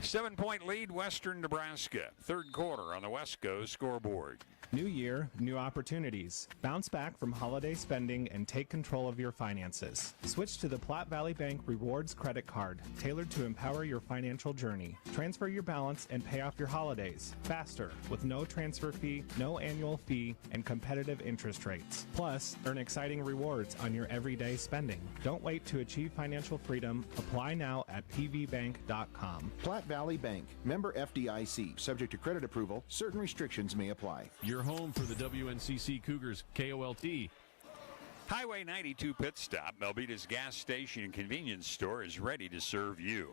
7-point lead, Western Nebraska. Third quarter on the Wesco scoreboard. New year, new opportunities. Bounce back from holiday spending and take control of your finances. Switch to the Platte Valley Bank Rewards Credit Card, tailored to empower your financial journey. Transfer your balance and pay off your holidays faster with no transfer fee, no annual fee, and competitive interest rates. Plus, earn exciting rewards on your everyday spending. Don't wait to achieve financial freedom. Apply now at pvbank.com. Platte Valley Bank, member FDIC, subject to credit approval. Certain restrictions may apply. Your home for the WNCC Cougars, KOLT. Highway 92 pit stop, Melvita's gas station and convenience store is ready to serve you.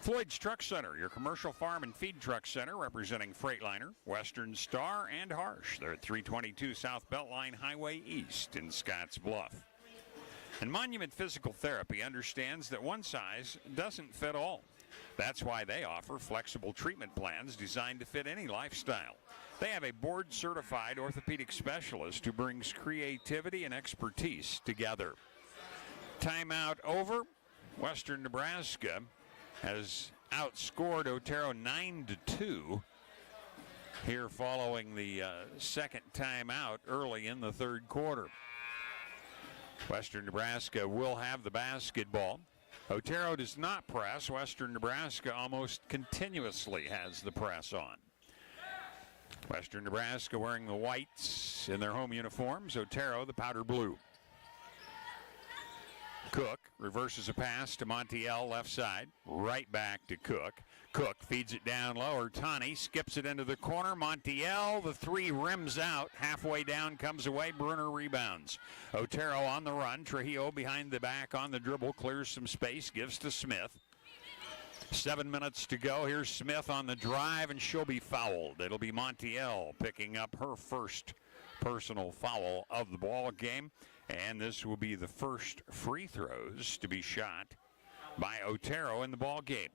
Floyd's Truck Center, your commercial farm and feed truck center, representing Freightliner, Western Star, and Harsh. They're at 322 South Beltline Highway East in Scottsbluff. And Monument Physical Therapy understands that one size doesn't fit all. That's why they offer flexible treatment plans designed to fit any lifestyle. They have a board-certified orthopedic specialist who brings creativity and expertise together. Timeout over. Western Nebraska has outscored Otero 9-2 here following the second timeout early in the third quarter. Western Nebraska will have the basketball. Otero does not press. Western Nebraska almost continuously has the press on. Western Nebraska wearing the whites in their home uniforms. Otero the powder blue. Cook reverses a pass to Montiel left side. Right back to Cook. Cook feeds it down low. Ertani skips it into the corner. Montiel, the three rims out. Halfway down, comes away. Bruner rebounds. Otero on the run. Trujillo behind the back on the dribble. Clears some space. Gives to Smith. 7 minutes to go. Here's Smith on the drive, and she'll be fouled. It'll be Montiel picking up her first personal foul of the ball game. And this will be the first free throws to be shot by Otero in the ball game.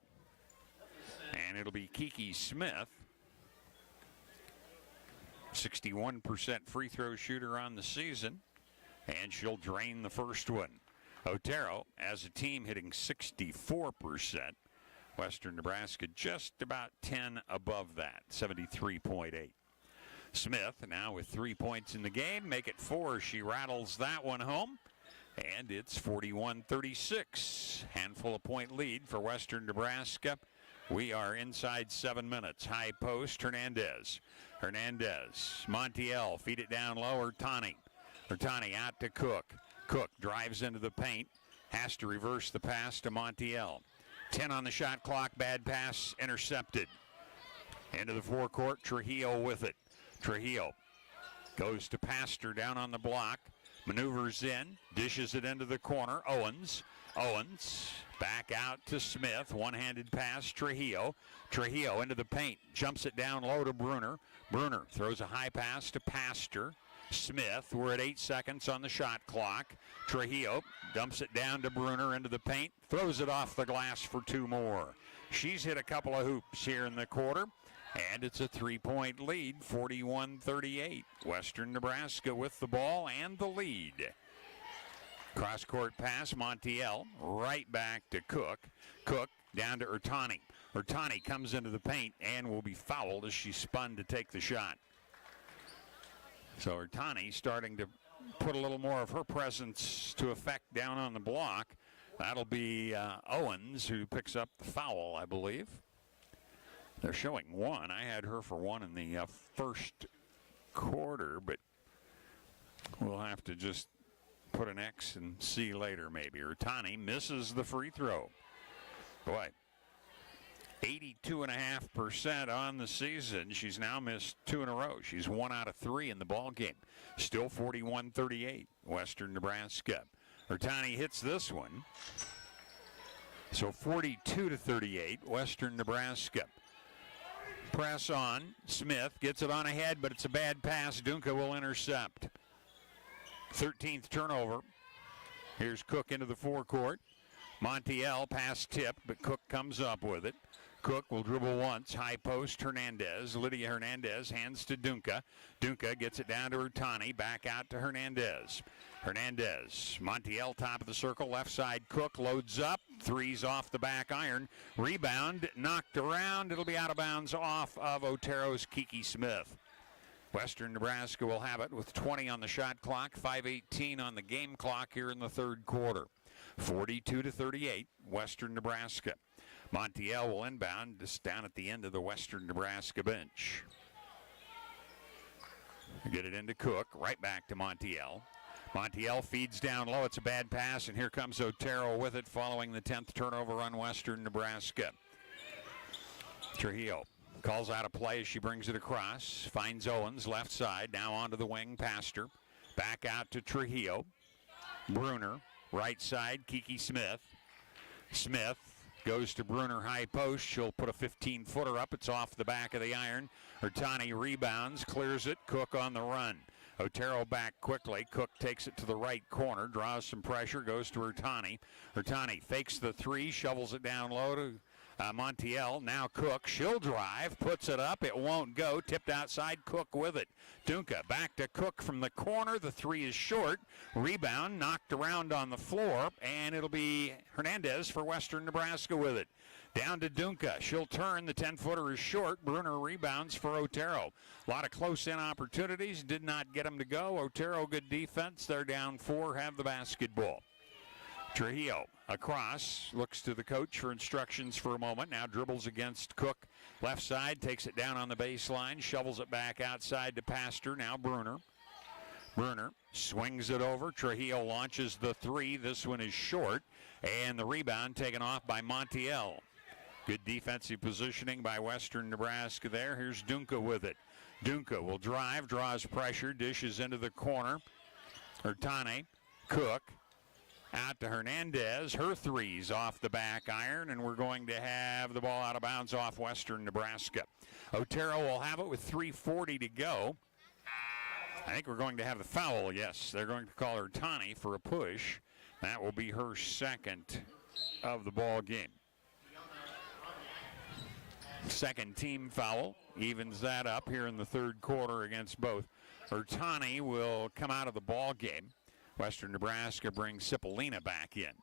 And it'll be Kiki Smith, 61% free throw shooter on the season, and she'll drain the first one. Otero, as a team, hitting 64%. Western Nebraska just about 10 above that, 73.8. Smith now with 3 points in the game. Make it 4. She rattles that one home. And it's 41-36. Handful of point lead for Western Nebraska. We are inside 7 minutes. High post, Hernandez. Montiel, feed it down low, Ertani out to Cook. Cook drives into the paint. Has to reverse the pass to Montiel. 10 on the shot clock. Bad pass intercepted. Into the forecourt, Trujillo with it. Trujillo goes to Pastor down on the block. Maneuvers in. Dishes it into the corner. Owens back out to Smith. One-handed pass, Trujillo. Trujillo into the paint. Jumps it down low to Bruner. Bruner throws a high pass to Pastor. Smith, we're at 8 seconds on the shot clock. Trujillo dumps it down to Bruner into the paint. Throws it off the glass for 2 more. She's hit a couple of hoops here in the quarter. And it's a 3-point lead, 41-38. Western Nebraska with the ball and the lead. Cross-court pass, Montiel, right back to Cook. Cook down to Ertani. Ertani comes into the paint and will be fouled as she spun to take the shot. So Ertani starting to put a little more of her presence to effect down on the block. That'll be Owens who picks up the foul, I believe. They're showing 1. I had her for 1 in the first quarter, but we'll have to just put an X and see later maybe. Ertani misses the free throw. Boy, 82.5% on the season. She's now missed 2 in a row. She's 1 out of 3 in the ball game. Still 41-38, Western Nebraska. Ertani hits this one. So 42-38, Western Nebraska. Press on. Smith gets it on ahead, but it's a bad pass. Dunca will intercept. 13th turnover. Here's Cook into the forecourt. Montiel pass tipped, but Cook comes up with it. Cook will dribble once. High post, Hernandez. Lydia Hernandez hands to Dunca. Dunca gets it down to Ertani. Back out to Hernandez. Montiel top of the circle. Left side, Cook loads up. Threes off the back iron. Rebound knocked around. It'll be out of bounds off of Otero's Kiki Smith. Western Nebraska will have it with 20 on the shot clock. 5:18 on the game clock here in the third quarter. 42-38, Western Nebraska. Montiel will inbound just down at the end of the Western Nebraska bench. Get it into Cook. Right back to Montiel. Montiel feeds down low. It's a bad pass, and here comes Otero with it following the 10th turnover on Western Nebraska. Trujillo calls out a play as she brings it across. Finds Owens left side. Now onto the wing. Pastor. Back out to Trujillo. Bruner. Right side. Kiki Smith. Smith goes to Bruner high post. She'll put a 15-footer up. It's off the back of the iron. Ertani rebounds. Clears it. Cook on the run. Otero back quickly. Cook takes it to the right corner, draws some pressure, goes to Ertani. Ertani fakes the 3, shovels it down low to Montiel, now Cook. She'll drive, puts it up. It won't go. Tipped outside. Cook with it. Dunca back to Cook from the corner. The three is short. Rebound knocked around on the floor, and it'll be Hernandez for Western Nebraska with it. Down to Dunca. She'll turn. The 10-footer is short. Bruner rebounds for Otero. A lot of close-in opportunities. Did not get them to go. Otero, good defense. They're down 4, have the basketball. Trujillo across, looks to the coach for instructions for a moment. Now dribbles against Cook. Left side, takes it down on the baseline, shovels it back outside to Pastor. Now Bruner. Bruner swings it over. Trujillo launches the three. This one is short. And the rebound taken off by Montiel. Good defensive positioning by Western Nebraska there. Here's Dunca with it. Dunca will drive, draws pressure, dishes into the corner. Hurtane, Cook. Out to Hernandez. Her three's off the back iron, and we're going to have the ball out of bounds off Western Nebraska. Otero will have it with 3:40 to go. I think we're going to have the foul, yes. They're going to call Hurtane for a push. That will be her second of the ball game. Second team foul evens that up here in the third quarter against both. Hurtane will come out of the ball game. Western Nebraska brings Cipollina back in.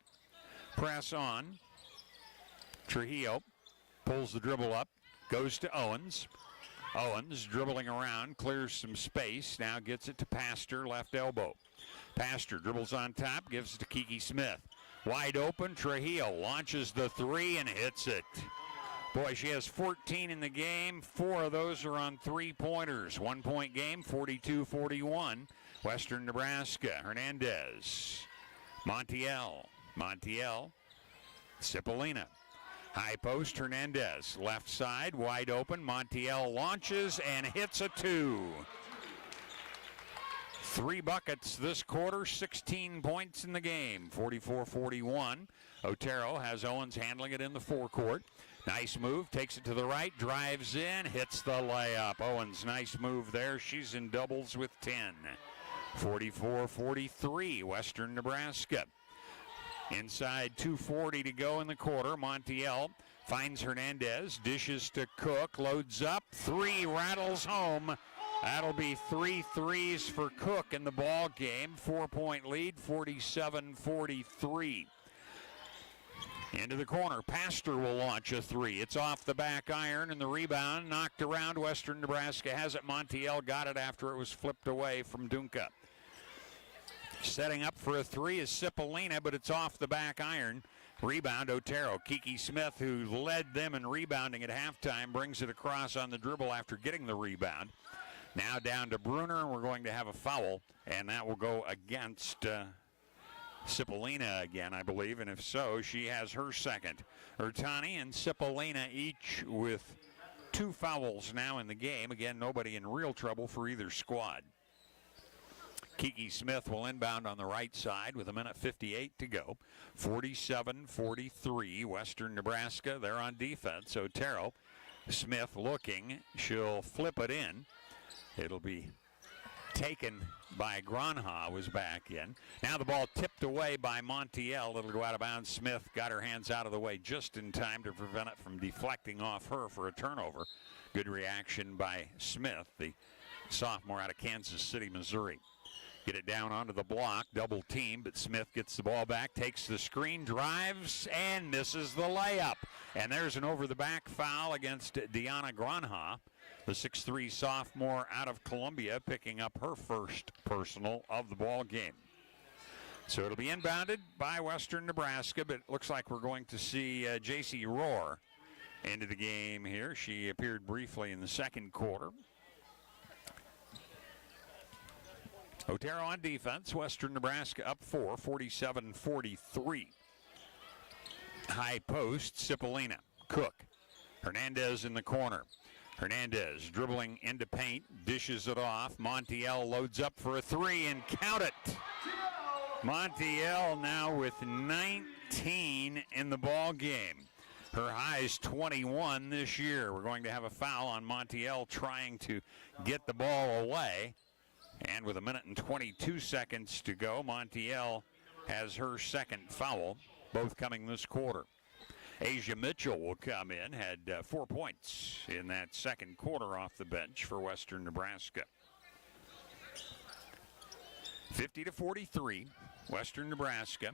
Press on. Trujillo pulls the dribble up, goes to Owens. Owens dribbling around, clears some space, now gets it to Pastor, left elbow. Pastor dribbles on top, gives it to Kiki Smith. Wide open, Trujillo launches the three and hits it. Boy, she has 14 in the game. 4 of those are on three-pointers. 1 point game, 42-41. Western Nebraska. Hernandez. Montiel. Cipollina. High post, Hernandez. Left side, wide open. Montiel launches and hits a 2. 3 buckets this quarter, 16 points in the game. 44-41. Otero has Owens handling it in the forecourt. Nice move, takes it to the right, drives in, hits the layup. Owens, nice move there. She's in doubles with 10. 44-43, Western Nebraska. Inside 2:40 to go in the quarter. Montiel finds Hernandez, dishes to Cook, loads up, 3 rattles home. That'll be 3 threes for Cook in the ball game. 4-point lead, 47-43. Into the corner, Pastor will launch a 3. It's off the back iron, and the rebound knocked around. Western Nebraska has it. Montiel got it after it was flipped away from Dunca. Setting up for a 3 is Cipollina, but it's off the back iron. Rebound, Otero. Kiki Smith, who led them in rebounding at halftime, brings it across on the dribble after getting the rebound. Now down to Bruner, and we're going to have a foul, and that will go against Cipollina again, I believe, and if so, she has her second. Hurtane and Cipollina each with 2 fouls now in the game. Again, nobody in real trouble for either squad. Kiki Smith will inbound on the right side with 1:58 to go. 47-43, Western Nebraska. They're on defense. Otero, Smith looking. She'll flip it in. It'll be taken by Granha, was back in. Now the ball tipped away by Montiel. It'll go out of bounds. Smith got her hands out of the way just in time to prevent it from deflecting off her for a turnover. Good reaction by Smith, the sophomore out of Kansas City, Missouri. Get it down onto the block, double team, but Smith gets the ball back, takes the screen, drives, and misses the layup. And there's an over-the-back foul against Deanna Granha, the 6'3 sophomore out of Columbia, picking up her first personal of the ball game. So it'll be inbounded by Western Nebraska, but it looks like we're going to see J.C. Rohr into the game here. She appeared briefly in the second quarter. Otero on defense. Western Nebraska up 4, 47-43. High post, Cipollina. Cook. Hernandez in the corner. Hernandez dribbling into paint, dishes it off. Montiel loads up for a 3 and count it. Montiel now with 19 in the ball game. Her high is 21 this year. We're going to have a foul on Montiel trying to get the ball away. And with 1:22 to go, Montiel has her second foul, both coming this quarter. Asia Mitchell will come in, had 4 points in that second quarter off the bench for Western Nebraska. 50-43, Western Nebraska.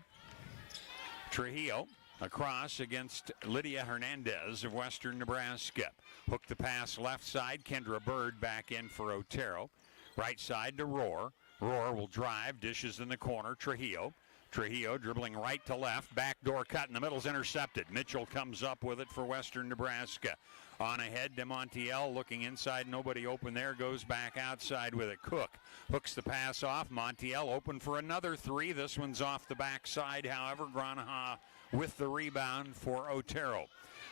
Trujillo across against Lydia Hernandez of Western Nebraska. Hook the pass left side. Kendra Bird back in for Otero. Right side to Rohr. Rohr will drive, dishes in the corner. Trujillo dribbling right to left. Backdoor cut in the middle is intercepted. Mitchell comes up with it for Western Nebraska. On ahead to Montiel, looking inside, nobody open there, goes back outside with it. Cook hooks the pass off. Montiel open for another three. This one's off the backside, however. Granaha with the rebound for Otero.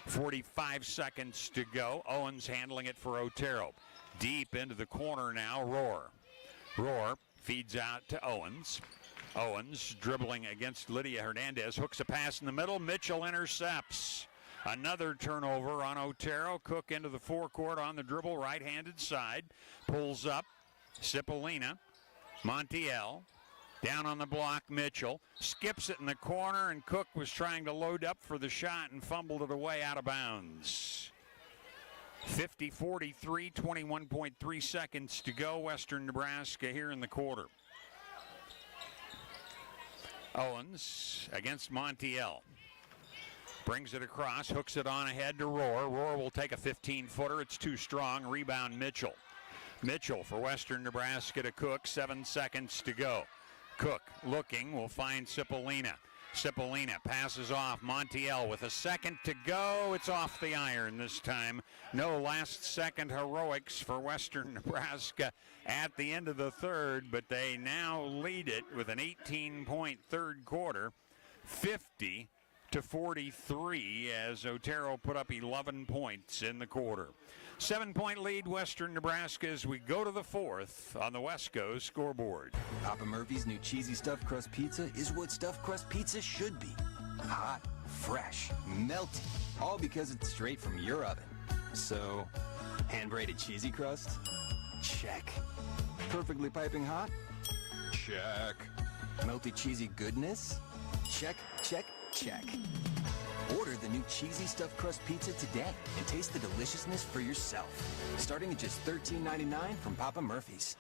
45 seconds to go. Owens handling it for Otero. Deep into the corner now, Rohr feeds out to Owens. Owens dribbling against Lydia Hernandez. Hooks a pass in the middle. Mitchell intercepts. Another turnover on Otero. Cook into the forecourt on the dribble, right-handed side. Pulls up. Cipollina. Montiel. Down on the block, Mitchell. Skips it in the corner, and Cook was trying to load up for the shot and fumbled it away out of bounds. 50-43, 21.3 seconds to go. Western Nebraska here in the quarter. Owens against Montiel. Brings it across, hooks it on ahead to Rohr. Rohr will take a 15-footer. It's too strong. Rebound Mitchell. Mitchell for Western Nebraska to Cook. 7 seconds to go. Cook looking, will find Cipollina. Cipollina passes off. Montiel with a second to go. It's off the iron this time. No last-second heroics for Western Nebraska at the end of the third, but they now lead it with an 18-point third quarter, 50-43, as Otero put up 11 points in the quarter. 7-point lead, Western Nebraska, as we go to the fourth on the Wesco scoreboard. Papa Murphy's new cheesy stuffed crust pizza is what stuffed crust pizza should be. Hot, fresh, melty, all because it's straight from your oven. So, hand-braided cheesy crust? Check. Perfectly piping hot? Check. Melty cheesy goodness? Check, check, check. Order the new cheesy stuffed crust pizza today and taste the deliciousness for yourself. Starting at just $13.99 from Papa Murphy's.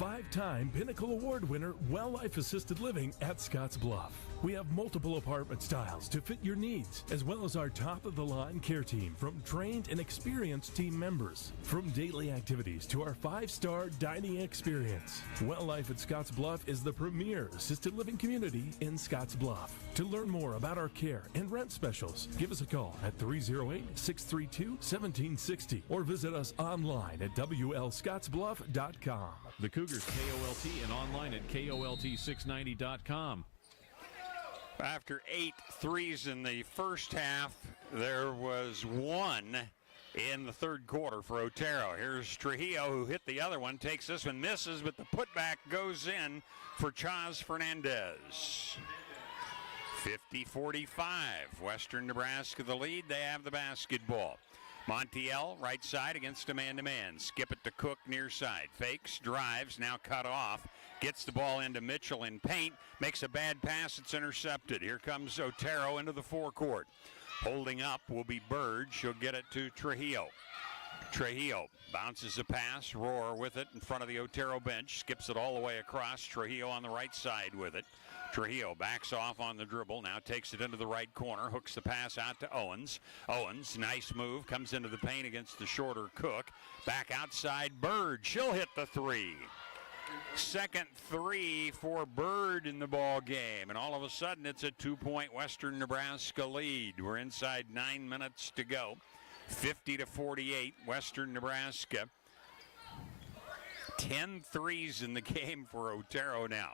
5-time Pinnacle Award winner, Well Life Assisted Living at Scotts Bluff. We have multiple apartment styles to fit your needs, as well as our top-of-the-line care team from trained and experienced team members. From daily activities to our 5-star dining experience, Well Life at Scotts Bluff is the premier assisted living community in Scotts Bluff. To learn more about our care and rent specials, give us a call at 308-632-1760 or visit us online at WLScottsBluff.com. The Cougars KOLT and online at KOLT690.com. After 8 threes in the first half, there was one in the third quarter for Otero. Here's Trujillo, who hit the other one, takes this one, misses, but the putback goes in for Chaz Fernandez. 50-45, Western Nebraska the lead. They have the basketball. Montiel, right side against a man-to-man. Skip it to Cook, near side. Fakes, drives, now cut off. Gets the ball into Mitchell in paint. Makes a bad pass. It's intercepted. Here comes Otero into the forecourt. Holding up will be Bird. She'll get it to Trujillo. Trujillo bounces a pass. Rohr with it in front of the Otero bench. Skips it all the way across. Trujillo on the right side with it. Trujillo backs off on the dribble. Now takes it into the right corner. Hooks the pass out to Owens. Owens, nice move. Comes into the paint against the shorter Cook. Back outside, Bird. She'll hit the three. Second three for Bird in the ball game. And all of a sudden, it's a 2-point Western Nebraska lead. We're inside 9 minutes to go. 50-48, Western Nebraska. 10 threes in the game for Otero now.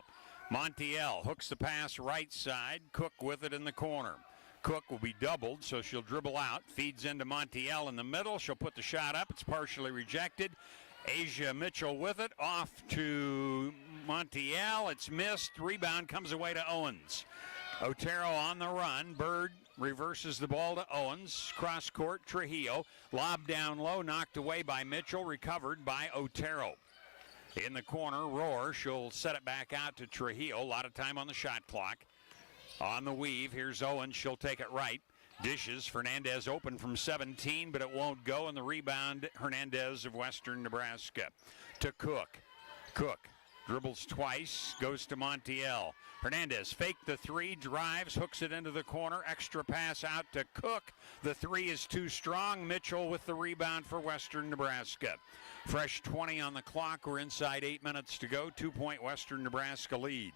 Montiel hooks the pass right side. Cook with it in the corner. Cook will be doubled, so she'll dribble out. Feeds into Montiel in the middle. She'll put the shot up. It's partially rejected. Asia Mitchell with it. Off to Montiel. It's missed. Rebound comes away to Owens. Otero on the run. Bird reverses the ball to Owens. Cross court, Trujillo. Lob down low, knocked away by Mitchell. Recovered by Otero. In the corner, Rohr. She'll set it back out to Trujillo. A lot of time on the shot clock. On the weave, here's Owens. She'll take it right. Dishes. Fernandez open from 17, but it won't go. And the rebound, Hernandez of Western Nebraska. To Cook. Cook dribbles twice, goes to Montiel. Hernandez faked the three, drives, hooks it into the corner. Extra pass out to Cook. The three is too strong. Mitchell with the rebound for Western Nebraska. Fresh 20 on the clock. We're inside 8 minutes to go. 2-point Western Nebraska lead.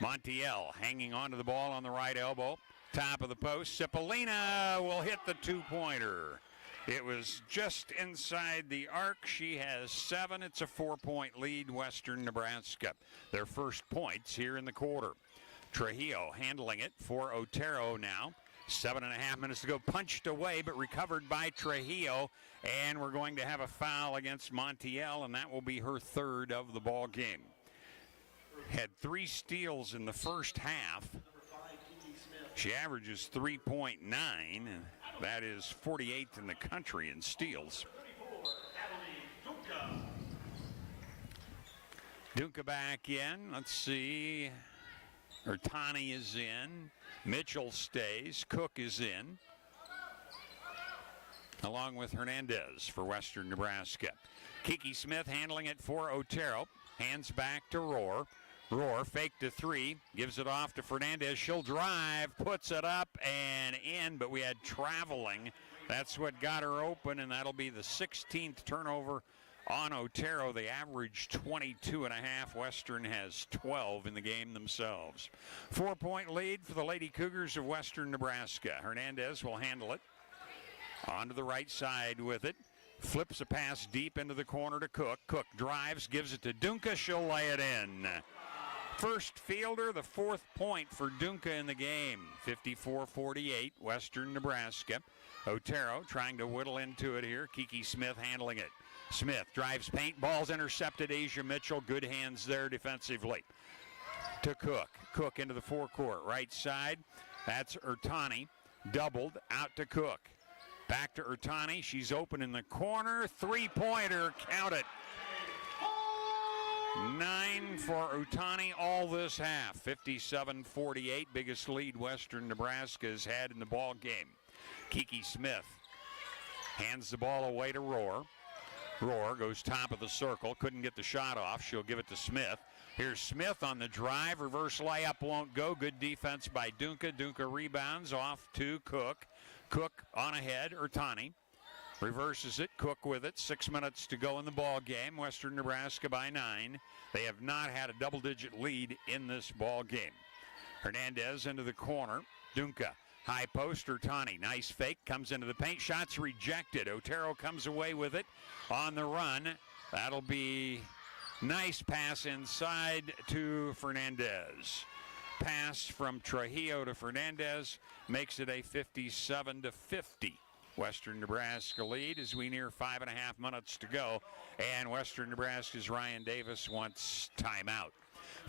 Montiel hanging onto the ball on the right elbow. Top of the post. Cipollina will hit the two-pointer. It was just inside the arc. She has 7. It's a 4-point lead, Western Nebraska. Their first points here in the quarter. Trujillo handling it for Otero now. 7.5 minutes to go. Punched away, but recovered by Trujillo. And we're going to have a foul against Montiel, and that will be her third of the ball game. Had 3 steals in the first half. She averages 3.9, and that is 48th in the country in steals. Dunka back in. Let's see. Ertani is in. Mitchell stays. Cook is in, along with Hernandez for Western Nebraska. Kiki Smith handling it for Otero. Hands back to Rohr. Rohr faked a 3, gives it off to Fernandez. She'll drive, puts it up and in, but we had traveling. That's what got her open, and that'll be the 16th turnover on Otero. They average 22.5. Western has 12 in the game themselves. 4-point lead for the Lady Cougars of Western Nebraska. Hernandez will handle it. Onto the right side with it. Flips a pass deep into the corner to Cook. Cook drives, gives it to Dunka. She'll lay it in. First fielder, the 4th point for Dunka in the game. 54-48, Western Nebraska. Otero trying to whittle into it here. Kiki Smith handling it. Smith drives paint, ball's intercepted. Asia Mitchell, good hands there defensively. To Cook. Cook into the forecourt, right side. That's Ertani, doubled, out to Cook. Back to Ertani, she's open in the corner. 3-pointer, count it. 9 for Ertani all this half. 57-48, biggest lead Western Nebraska has had in the ball game. Kiki Smith hands the ball away to Rohr. Rohr goes top of the circle, couldn't get the shot off. She'll give it to Smith. Here's Smith on the drive. Reverse layup won't go. Good defense by Dunka. Dunka rebounds off to Cook. Cook on ahead. Ertani reverses it. Cook with it. 6 minutes to go in the ball game. Western Nebraska by 9. They have not had a double-digit lead in this ball game. Hernandez into the corner. Dunka. High post, Ertani. Nice fake. Comes into the paint. Shots rejected. Otero comes away with it on the run. That'll be nice pass inside to Fernandez. Pass from Trujillo to Fernandez makes it a 57-50 Western Nebraska lead as we near 5.5 minutes to go. And Western Nebraska's Ryan Davis wants timeout.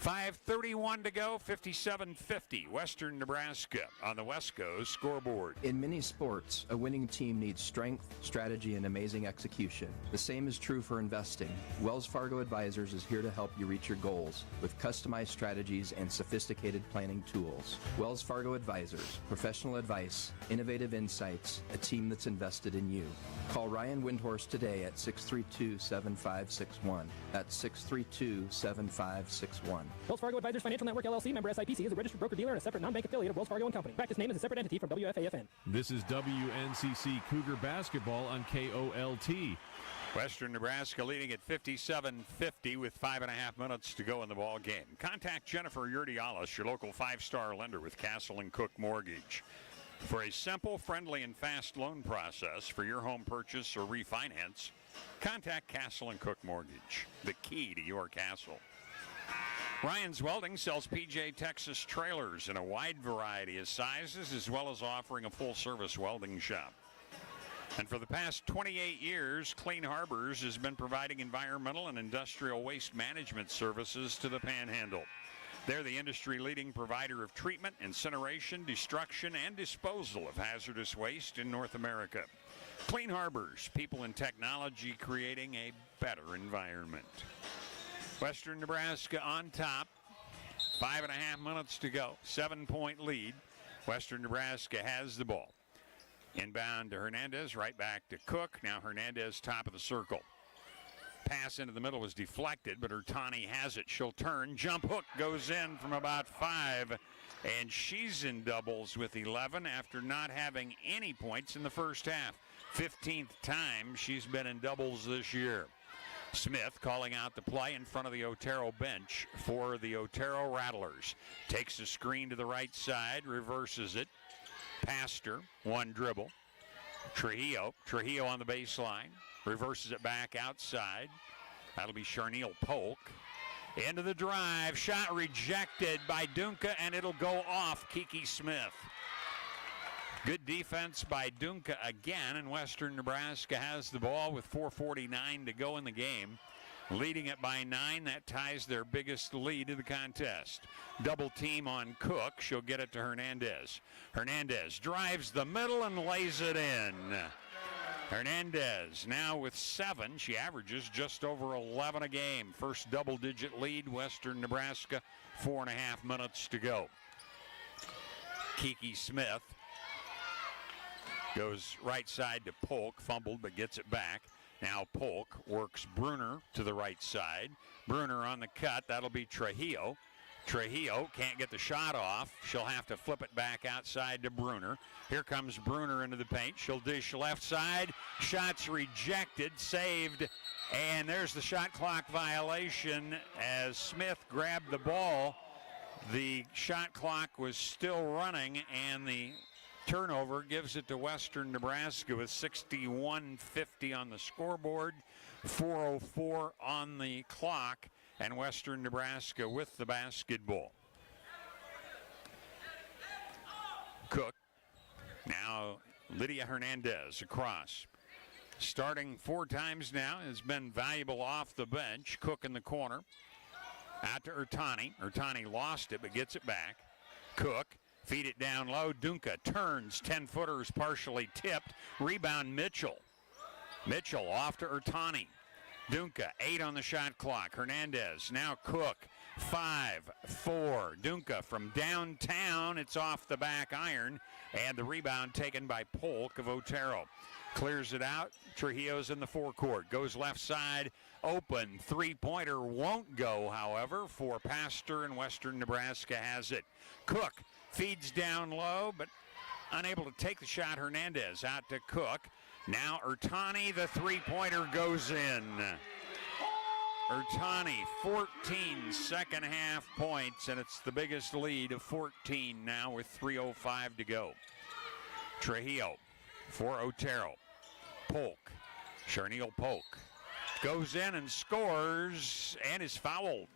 5:31 to go, 57-50, Western Nebraska on the Wesco scoreboard. In many sports, a winning team needs strength, strategy, and amazing execution. The same is true for investing. Wells Fargo Advisors is here to help you reach your goals with customized strategies and sophisticated planning tools. Wells Fargo Advisors, professional advice, innovative insights, a team that's invested in you. Call Ryan Windhorst today at 632-7561. That's 632-7561. Wells Fargo Advisors Financial Network LLC, member SIPC, is a registered broker-dealer and a separate non-bank affiliate of Wells Fargo & Company. Practice name is a separate entity from WFAFN. This is WNCC Cougar Basketball on KOLT. Western Nebraska leading at 57-50 with 5.5 minutes to go in the ball game. Contact Jennifer Yurdialis, your local 5-star lender with Castle & Cook Mortgage. For a simple, friendly, and fast loan process for your home purchase or refinance, contact Castle & Cook Mortgage, the key to your castle. Ryan's Welding sells PJ Texas trailers in a wide variety of sizes, as well as offering a full-service welding shop. And for the past 28 years, Clean Harbors has been providing environmental and industrial waste management services to the Panhandle. They're the industry-leading provider of treatment, incineration, destruction, and disposal of hazardous waste in North America. Clean Harbors, people and technology creating a better environment. Western Nebraska on top, 5.5 minutes to go. 7-point lead. Western Nebraska has the ball. Inbound to Hernandez, right back to Cook. Now Hernandez, top of the circle. Pass into the middle was deflected, but Ertani has it. She'll turn. Jump hook goes in from about 5, and she's in doubles with 11 after not having any points in the first half. 15th time she's been in doubles this year. Smith calling out the play in front of the Otero bench for the Otero Rattlers. Takes a screen to the right side, reverses it. Past her, one dribble. Trujillo on the baseline. Reverses it back outside. That'll be Charneal Polk. Into the drive. Shot rejected by Dunca, and it'll go off Kiki Smith. Good defense by Dunca again, and Western Nebraska has the ball with 4:49 to go in the game. Leading it by 9. That ties their biggest lead of the contest. Double team on Cook. She'll get it to Hernandez. Hernandez drives the middle and lays it in. Hernandez now with 7. She averages just over 11 a game. First double-digit lead, Western Nebraska. 4.5 minutes to go. Kiki Smith goes right side to Polk. Fumbled, but gets it back. Now Polk works Bruner to the right side. Bruner on the cut. That'll be Trujillo. Trujillo can't get the shot off. She'll have to flip it back outside to Bruner. Here comes Bruner into the paint. She'll dish left side. Shots rejected, saved, and there's the shot clock violation as Smith grabbed the ball. The shot clock was still running, and the turnover gives it to Western Nebraska with 61:50 on the scoreboard, 4:04 on the clock, and Western Nebraska with the basketball. Cook. Now Lydia Hernandez across. Starting 4 times now, has been valuable off the bench. Cook in the corner. Out to Ertani. Ertani lost it but gets it back. Cook. Feed it down low. Dunca turns. 10-footers partially tipped. Rebound Mitchell. Mitchell off to Ertani. Dunca 8 on the shot clock. Hernandez now Cook. 5-4. Dunca from downtown. It's off the back iron. And the rebound taken by Polk of Otero. Clears it out. Trujillo's in the forecourt. Goes left side. Open. 3-pointer won't go, however, for Pastor, and Western Nebraska has it. Cook feeds down low, but unable to take the shot. Hernandez out to Cook. Now Ertani, the 3-pointer goes in. Ertani, 14 second half points, and it's the biggest lead of 14 now with 3:05 to go. Trujillo for Otero. Polk, Charneal Polk, goes in and scores and is fouled.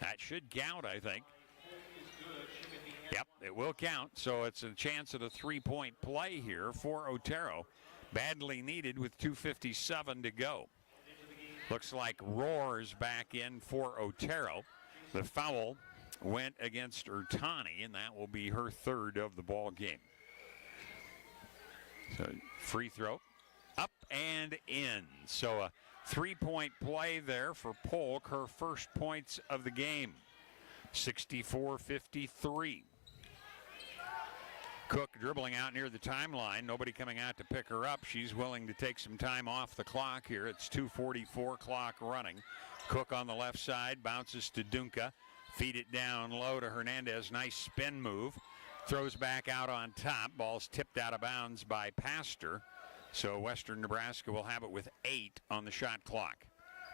That should count, I think. Yep, it will count, so it's a chance at a 3-point play here for Otero. Badly needed with 2:57 to go. Looks like Roar's back in for Otero. The foul went against Ertani, and that will be her 3rd of the ball game. So free throw, up and in. So a 3-point play there for Polk, her first points of the game. 64-53. Cook dribbling out near the timeline. Nobody coming out to pick her up. She's willing to take some time off the clock here. It's 2:44 clock running. Cook on the left side, bounces to Dunca. Feed it down low to Hernandez. Nice spin move. Throws back out on top. Ball's tipped out of bounds by Pastor. So Western Nebraska will have it with 8 on the shot clock.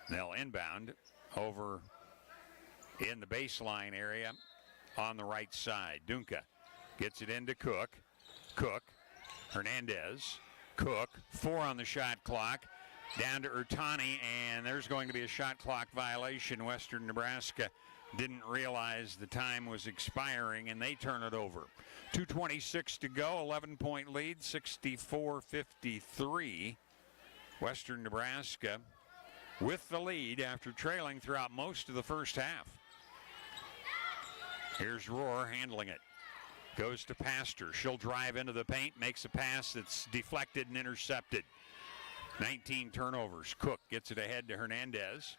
They'll inbound over in the baseline area on the right side. Dunca gets it into Cook. Cook. Hernandez. Cook. 4 on the shot clock. Down to Ertani, and there's going to be a shot clock violation. Western Nebraska didn't realize the time was expiring, and they turn it over. 2:26 to go, 11-point lead, 64-53. Western Nebraska with the lead after trailing throughout most of the first half. Here's Roar handling it. Goes to Pastor. She'll drive into the paint, makes a pass that's deflected and intercepted. 19 turnovers. Cook gets it ahead to Hernandez.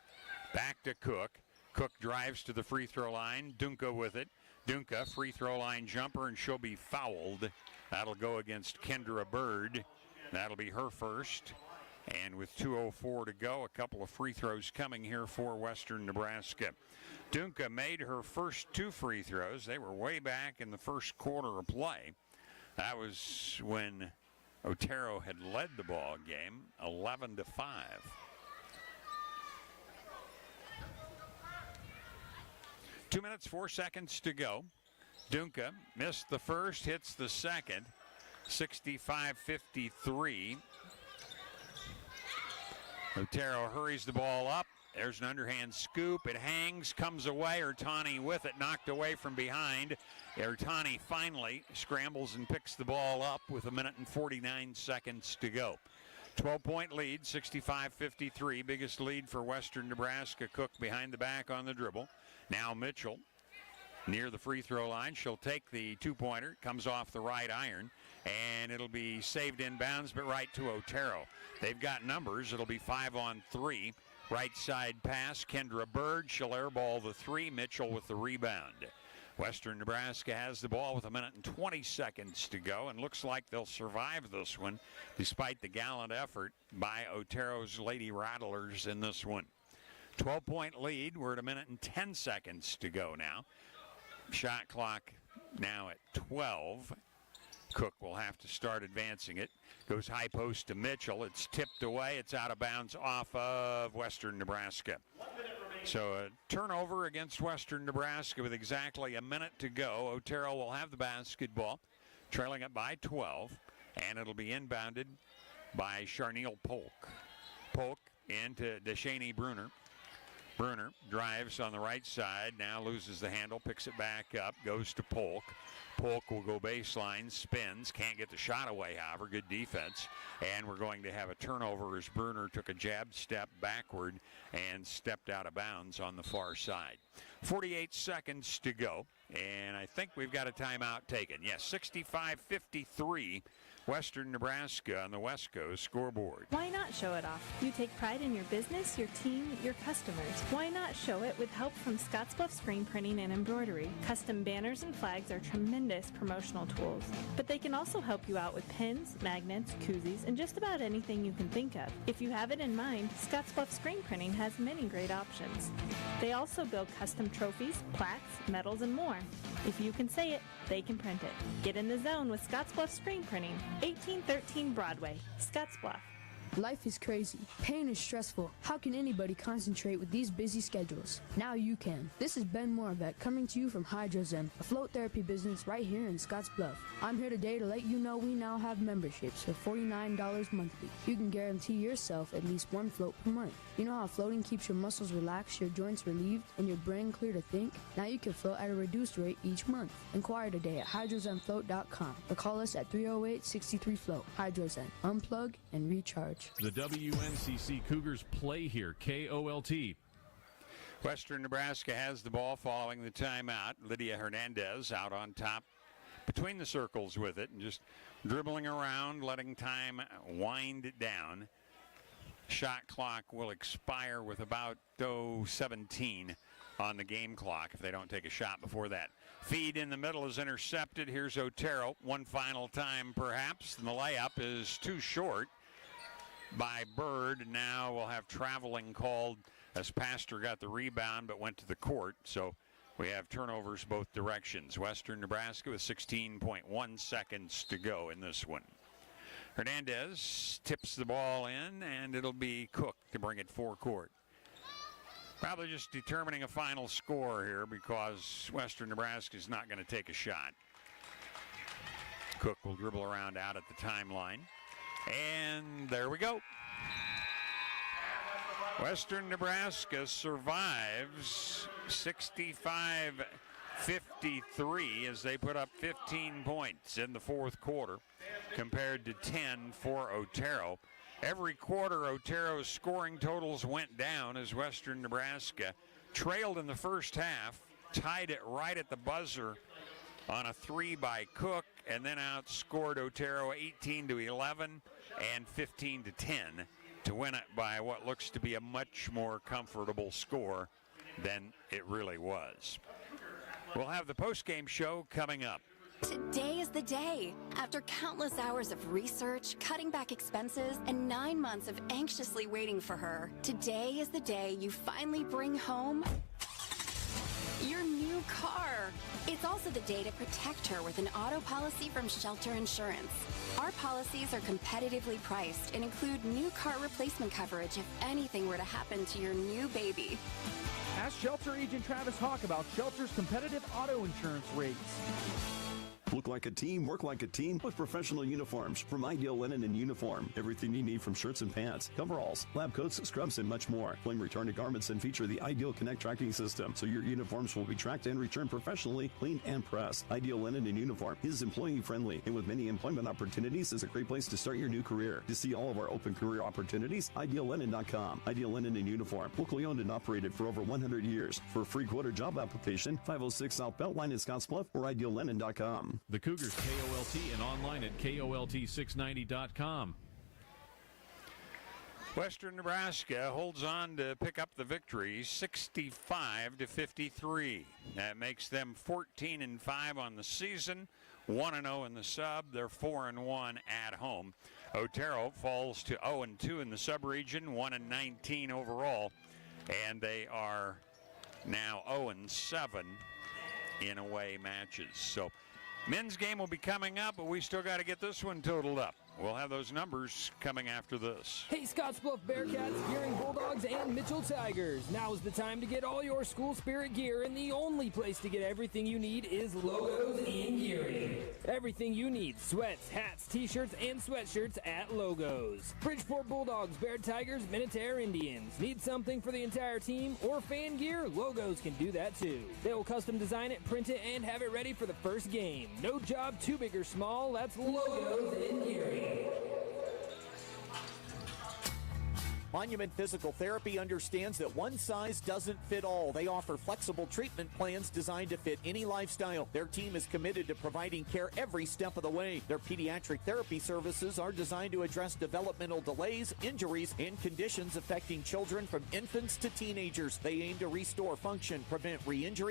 Back to Cook. Cook drives to the free throw line. Dunka with it. Dunka, free throw line jumper, and she'll be fouled. That'll go against Kendra Bird. That'll be her first. And with 2:04 to go, a couple of free throws coming here for Western Nebraska. Dunka made her first 2 free throws. They were way back in the first quarter of play. That was when Otero had led the ball game 11-5. Two minutes, 4 seconds to go. Dunka missed the first, hits the second. 65-53. Otero hurries the ball up. There's an underhand scoop. It hangs, comes away. Ertani with it, knocked away from behind. Ertani finally scrambles and picks the ball up with 1 minute and 49 seconds to go. 12-point lead, 65-53. Biggest lead for Western Nebraska. Cook behind the back on the dribble. Now Mitchell near the free throw line. She'll take the 2-pointer. Comes off the right iron. And it'll be saved inbounds, but right to Otero. They've got numbers. It'll be 5-on-3. Right side pass. Kendra Bird. She'll airball the 3. Mitchell with the rebound. Western Nebraska has the ball with 1 minute and 20 seconds to go, and looks like they'll survive this one despite the gallant effort by Otero's Lady Rattlers in this one. 12-point lead. We're at 1 minute and 10 seconds to go now. Shot clock now at 12. Cook will have to start advancing it. Goes high post to Mitchell. It's tipped away. It's out of bounds off of Western Nebraska. So a turnover against Western Nebraska with exactly 1 minute to go. Otero will have the basketball, trailing it by 12, and it'll be inbounded by Charnel Polk. Polk into Deshaney Bruner. Bruner drives on the right side, now loses the handle, picks it back up, goes to Polk. Polk will go baseline, spins, can't get the shot away, however, good defense. And we're going to have a turnover as Bruner took a jab step backward and stepped out of bounds on the far side. 48 seconds to go, and I think we've got a timeout taken. Yes, 65-53. Western Nebraska on the West Coast scoreboard. Why not show it off? You take pride in your business, your team, your customers. Why not show it with help from Scottsbluff Screen Printing and Embroidery? Custom banners and flags are tremendous promotional tools, but they can also help you out with pins, magnets, koozies, and just about anything you can think of. If you have it in mind, Scottsbluff Screen Printing has many great options. They also build custom trophies, plaques, medals, and more. If you can say it, they can print it. Get in the zone with Scottsbluff Screen Printing, 1813 Broadway, Scottsbluff. Life is crazy. Pain is stressful. How can anybody concentrate with these busy schedules? Now you can. This is Ben Moravec coming to you from Hydrozen, a float therapy business right here in Scottsbluff. I'm here today to let you know we now have memberships for $49 monthly. You can guarantee yourself at least one float per month. You know how floating keeps your muscles relaxed, your joints relieved, and your brain clear to think? Now you can float at a reduced rate each month. Inquire today at hydrozenfloat.com or call us at 308-63-FLOAT. Hydrozen. Unplug and recharge. The WNCC Cougars play here, KOLT. Western Nebraska has the ball following the timeout. Lydia Hernandez out on top between the circles with it and just dribbling around, letting time wind it down. Shot clock will expire with about 17 on the game clock if they don't take a shot before that. Feed in the middle is intercepted. Here's Otero. One final time perhaps, and the layup is too short by Bird. Now we'll have traveling called as Pastor got the rebound but went to the court. So we have turnovers both directions. Western Nebraska with 16.1 seconds to go in this one. Hernandez tips the ball in, and it'll be Cook to bring it forecourt. Probably just determining a final score here because Western Nebraska is not going to take a shot. Cook will dribble around out at the timeline. And there we go. Western Nebraska survives 65-53 as they put up 15 points in the fourth quarter compared to 10 for Otero. Every quarter, Otero's scoring totals went down as Western Nebraska trailed in the first half, tied it right at the buzzer on a 3 by Cook, and then outscored Otero 18-11 and 15-10 to win it by what looks to be a much more comfortable score than it really was. We'll have the post-game show coming up. Today is the day. After countless hours of research, cutting back expenses, and 9 months of anxiously waiting for her, today is the day you finally bring home your new car. It's also the day to protect her with an auto policy from Shelter Insurance. Our policies are competitively priced and include new car replacement coverage if anything were to happen to your new baby. Ask Shelter Agent Travis Hawk about Shelter's competitive auto insurance rates. Look like a team, work like a team with professional uniforms from Ideal Linen and Uniform. Everything you need from shirts and pants, coveralls, lab coats, scrubs, and much more. Claim return to garments and feature the Ideal Connect tracking system, so your uniforms will be tracked and returned professionally, cleaned, and pressed. Ideal Linen and Uniform is employee-friendly, and with many employment opportunities, is a great place to start your new career. To see all of our open career opportunities, ideallinen.com. Ideal Linen and Uniform, locally owned and operated for over 100 years. For a free quote or job application, 506 South Beltline in Scottsbluff or ideallinen.com. The Cougars KOLT and online at KOLT690.com. Western Nebraska holds on to pick up the victory 65-53. That makes them 14-5 on the season, 1-0 in the sub. They're 4-1 at home. Otero falls to 0-2 in the sub-region, 1-19 overall, and they are now 0-7 in away matches. So men's game will be coming up, but we still got to get this one totaled up. We'll have those numbers coming after this. Hey, Scottsbluff Bearcats, Gearing Bulldogs, and Mitchell Tigers. Now is the time to get all your school spirit gear, and the only place to get everything you need is Logos in Gearing. Everything you need, sweats, hats, t-shirts, and sweatshirts at Logos. Bridgeport Bulldogs, Bear Tigers, Minutair Indians. Need something for the entire team or fan gear? Logos can do that too. They will custom design it, print it, and have it ready for the first game. No job too big or small, that's Logos in Gearing. Monument Physical Therapy understands that one size doesn't fit all. They offer flexible treatment plans designed to fit any lifestyle. Their team is committed to providing care every step of the way. Their pediatric therapy services are designed to address developmental delays, injuries, and conditions affecting children from infants to teenagers. They aim to restore function, prevent re-injury,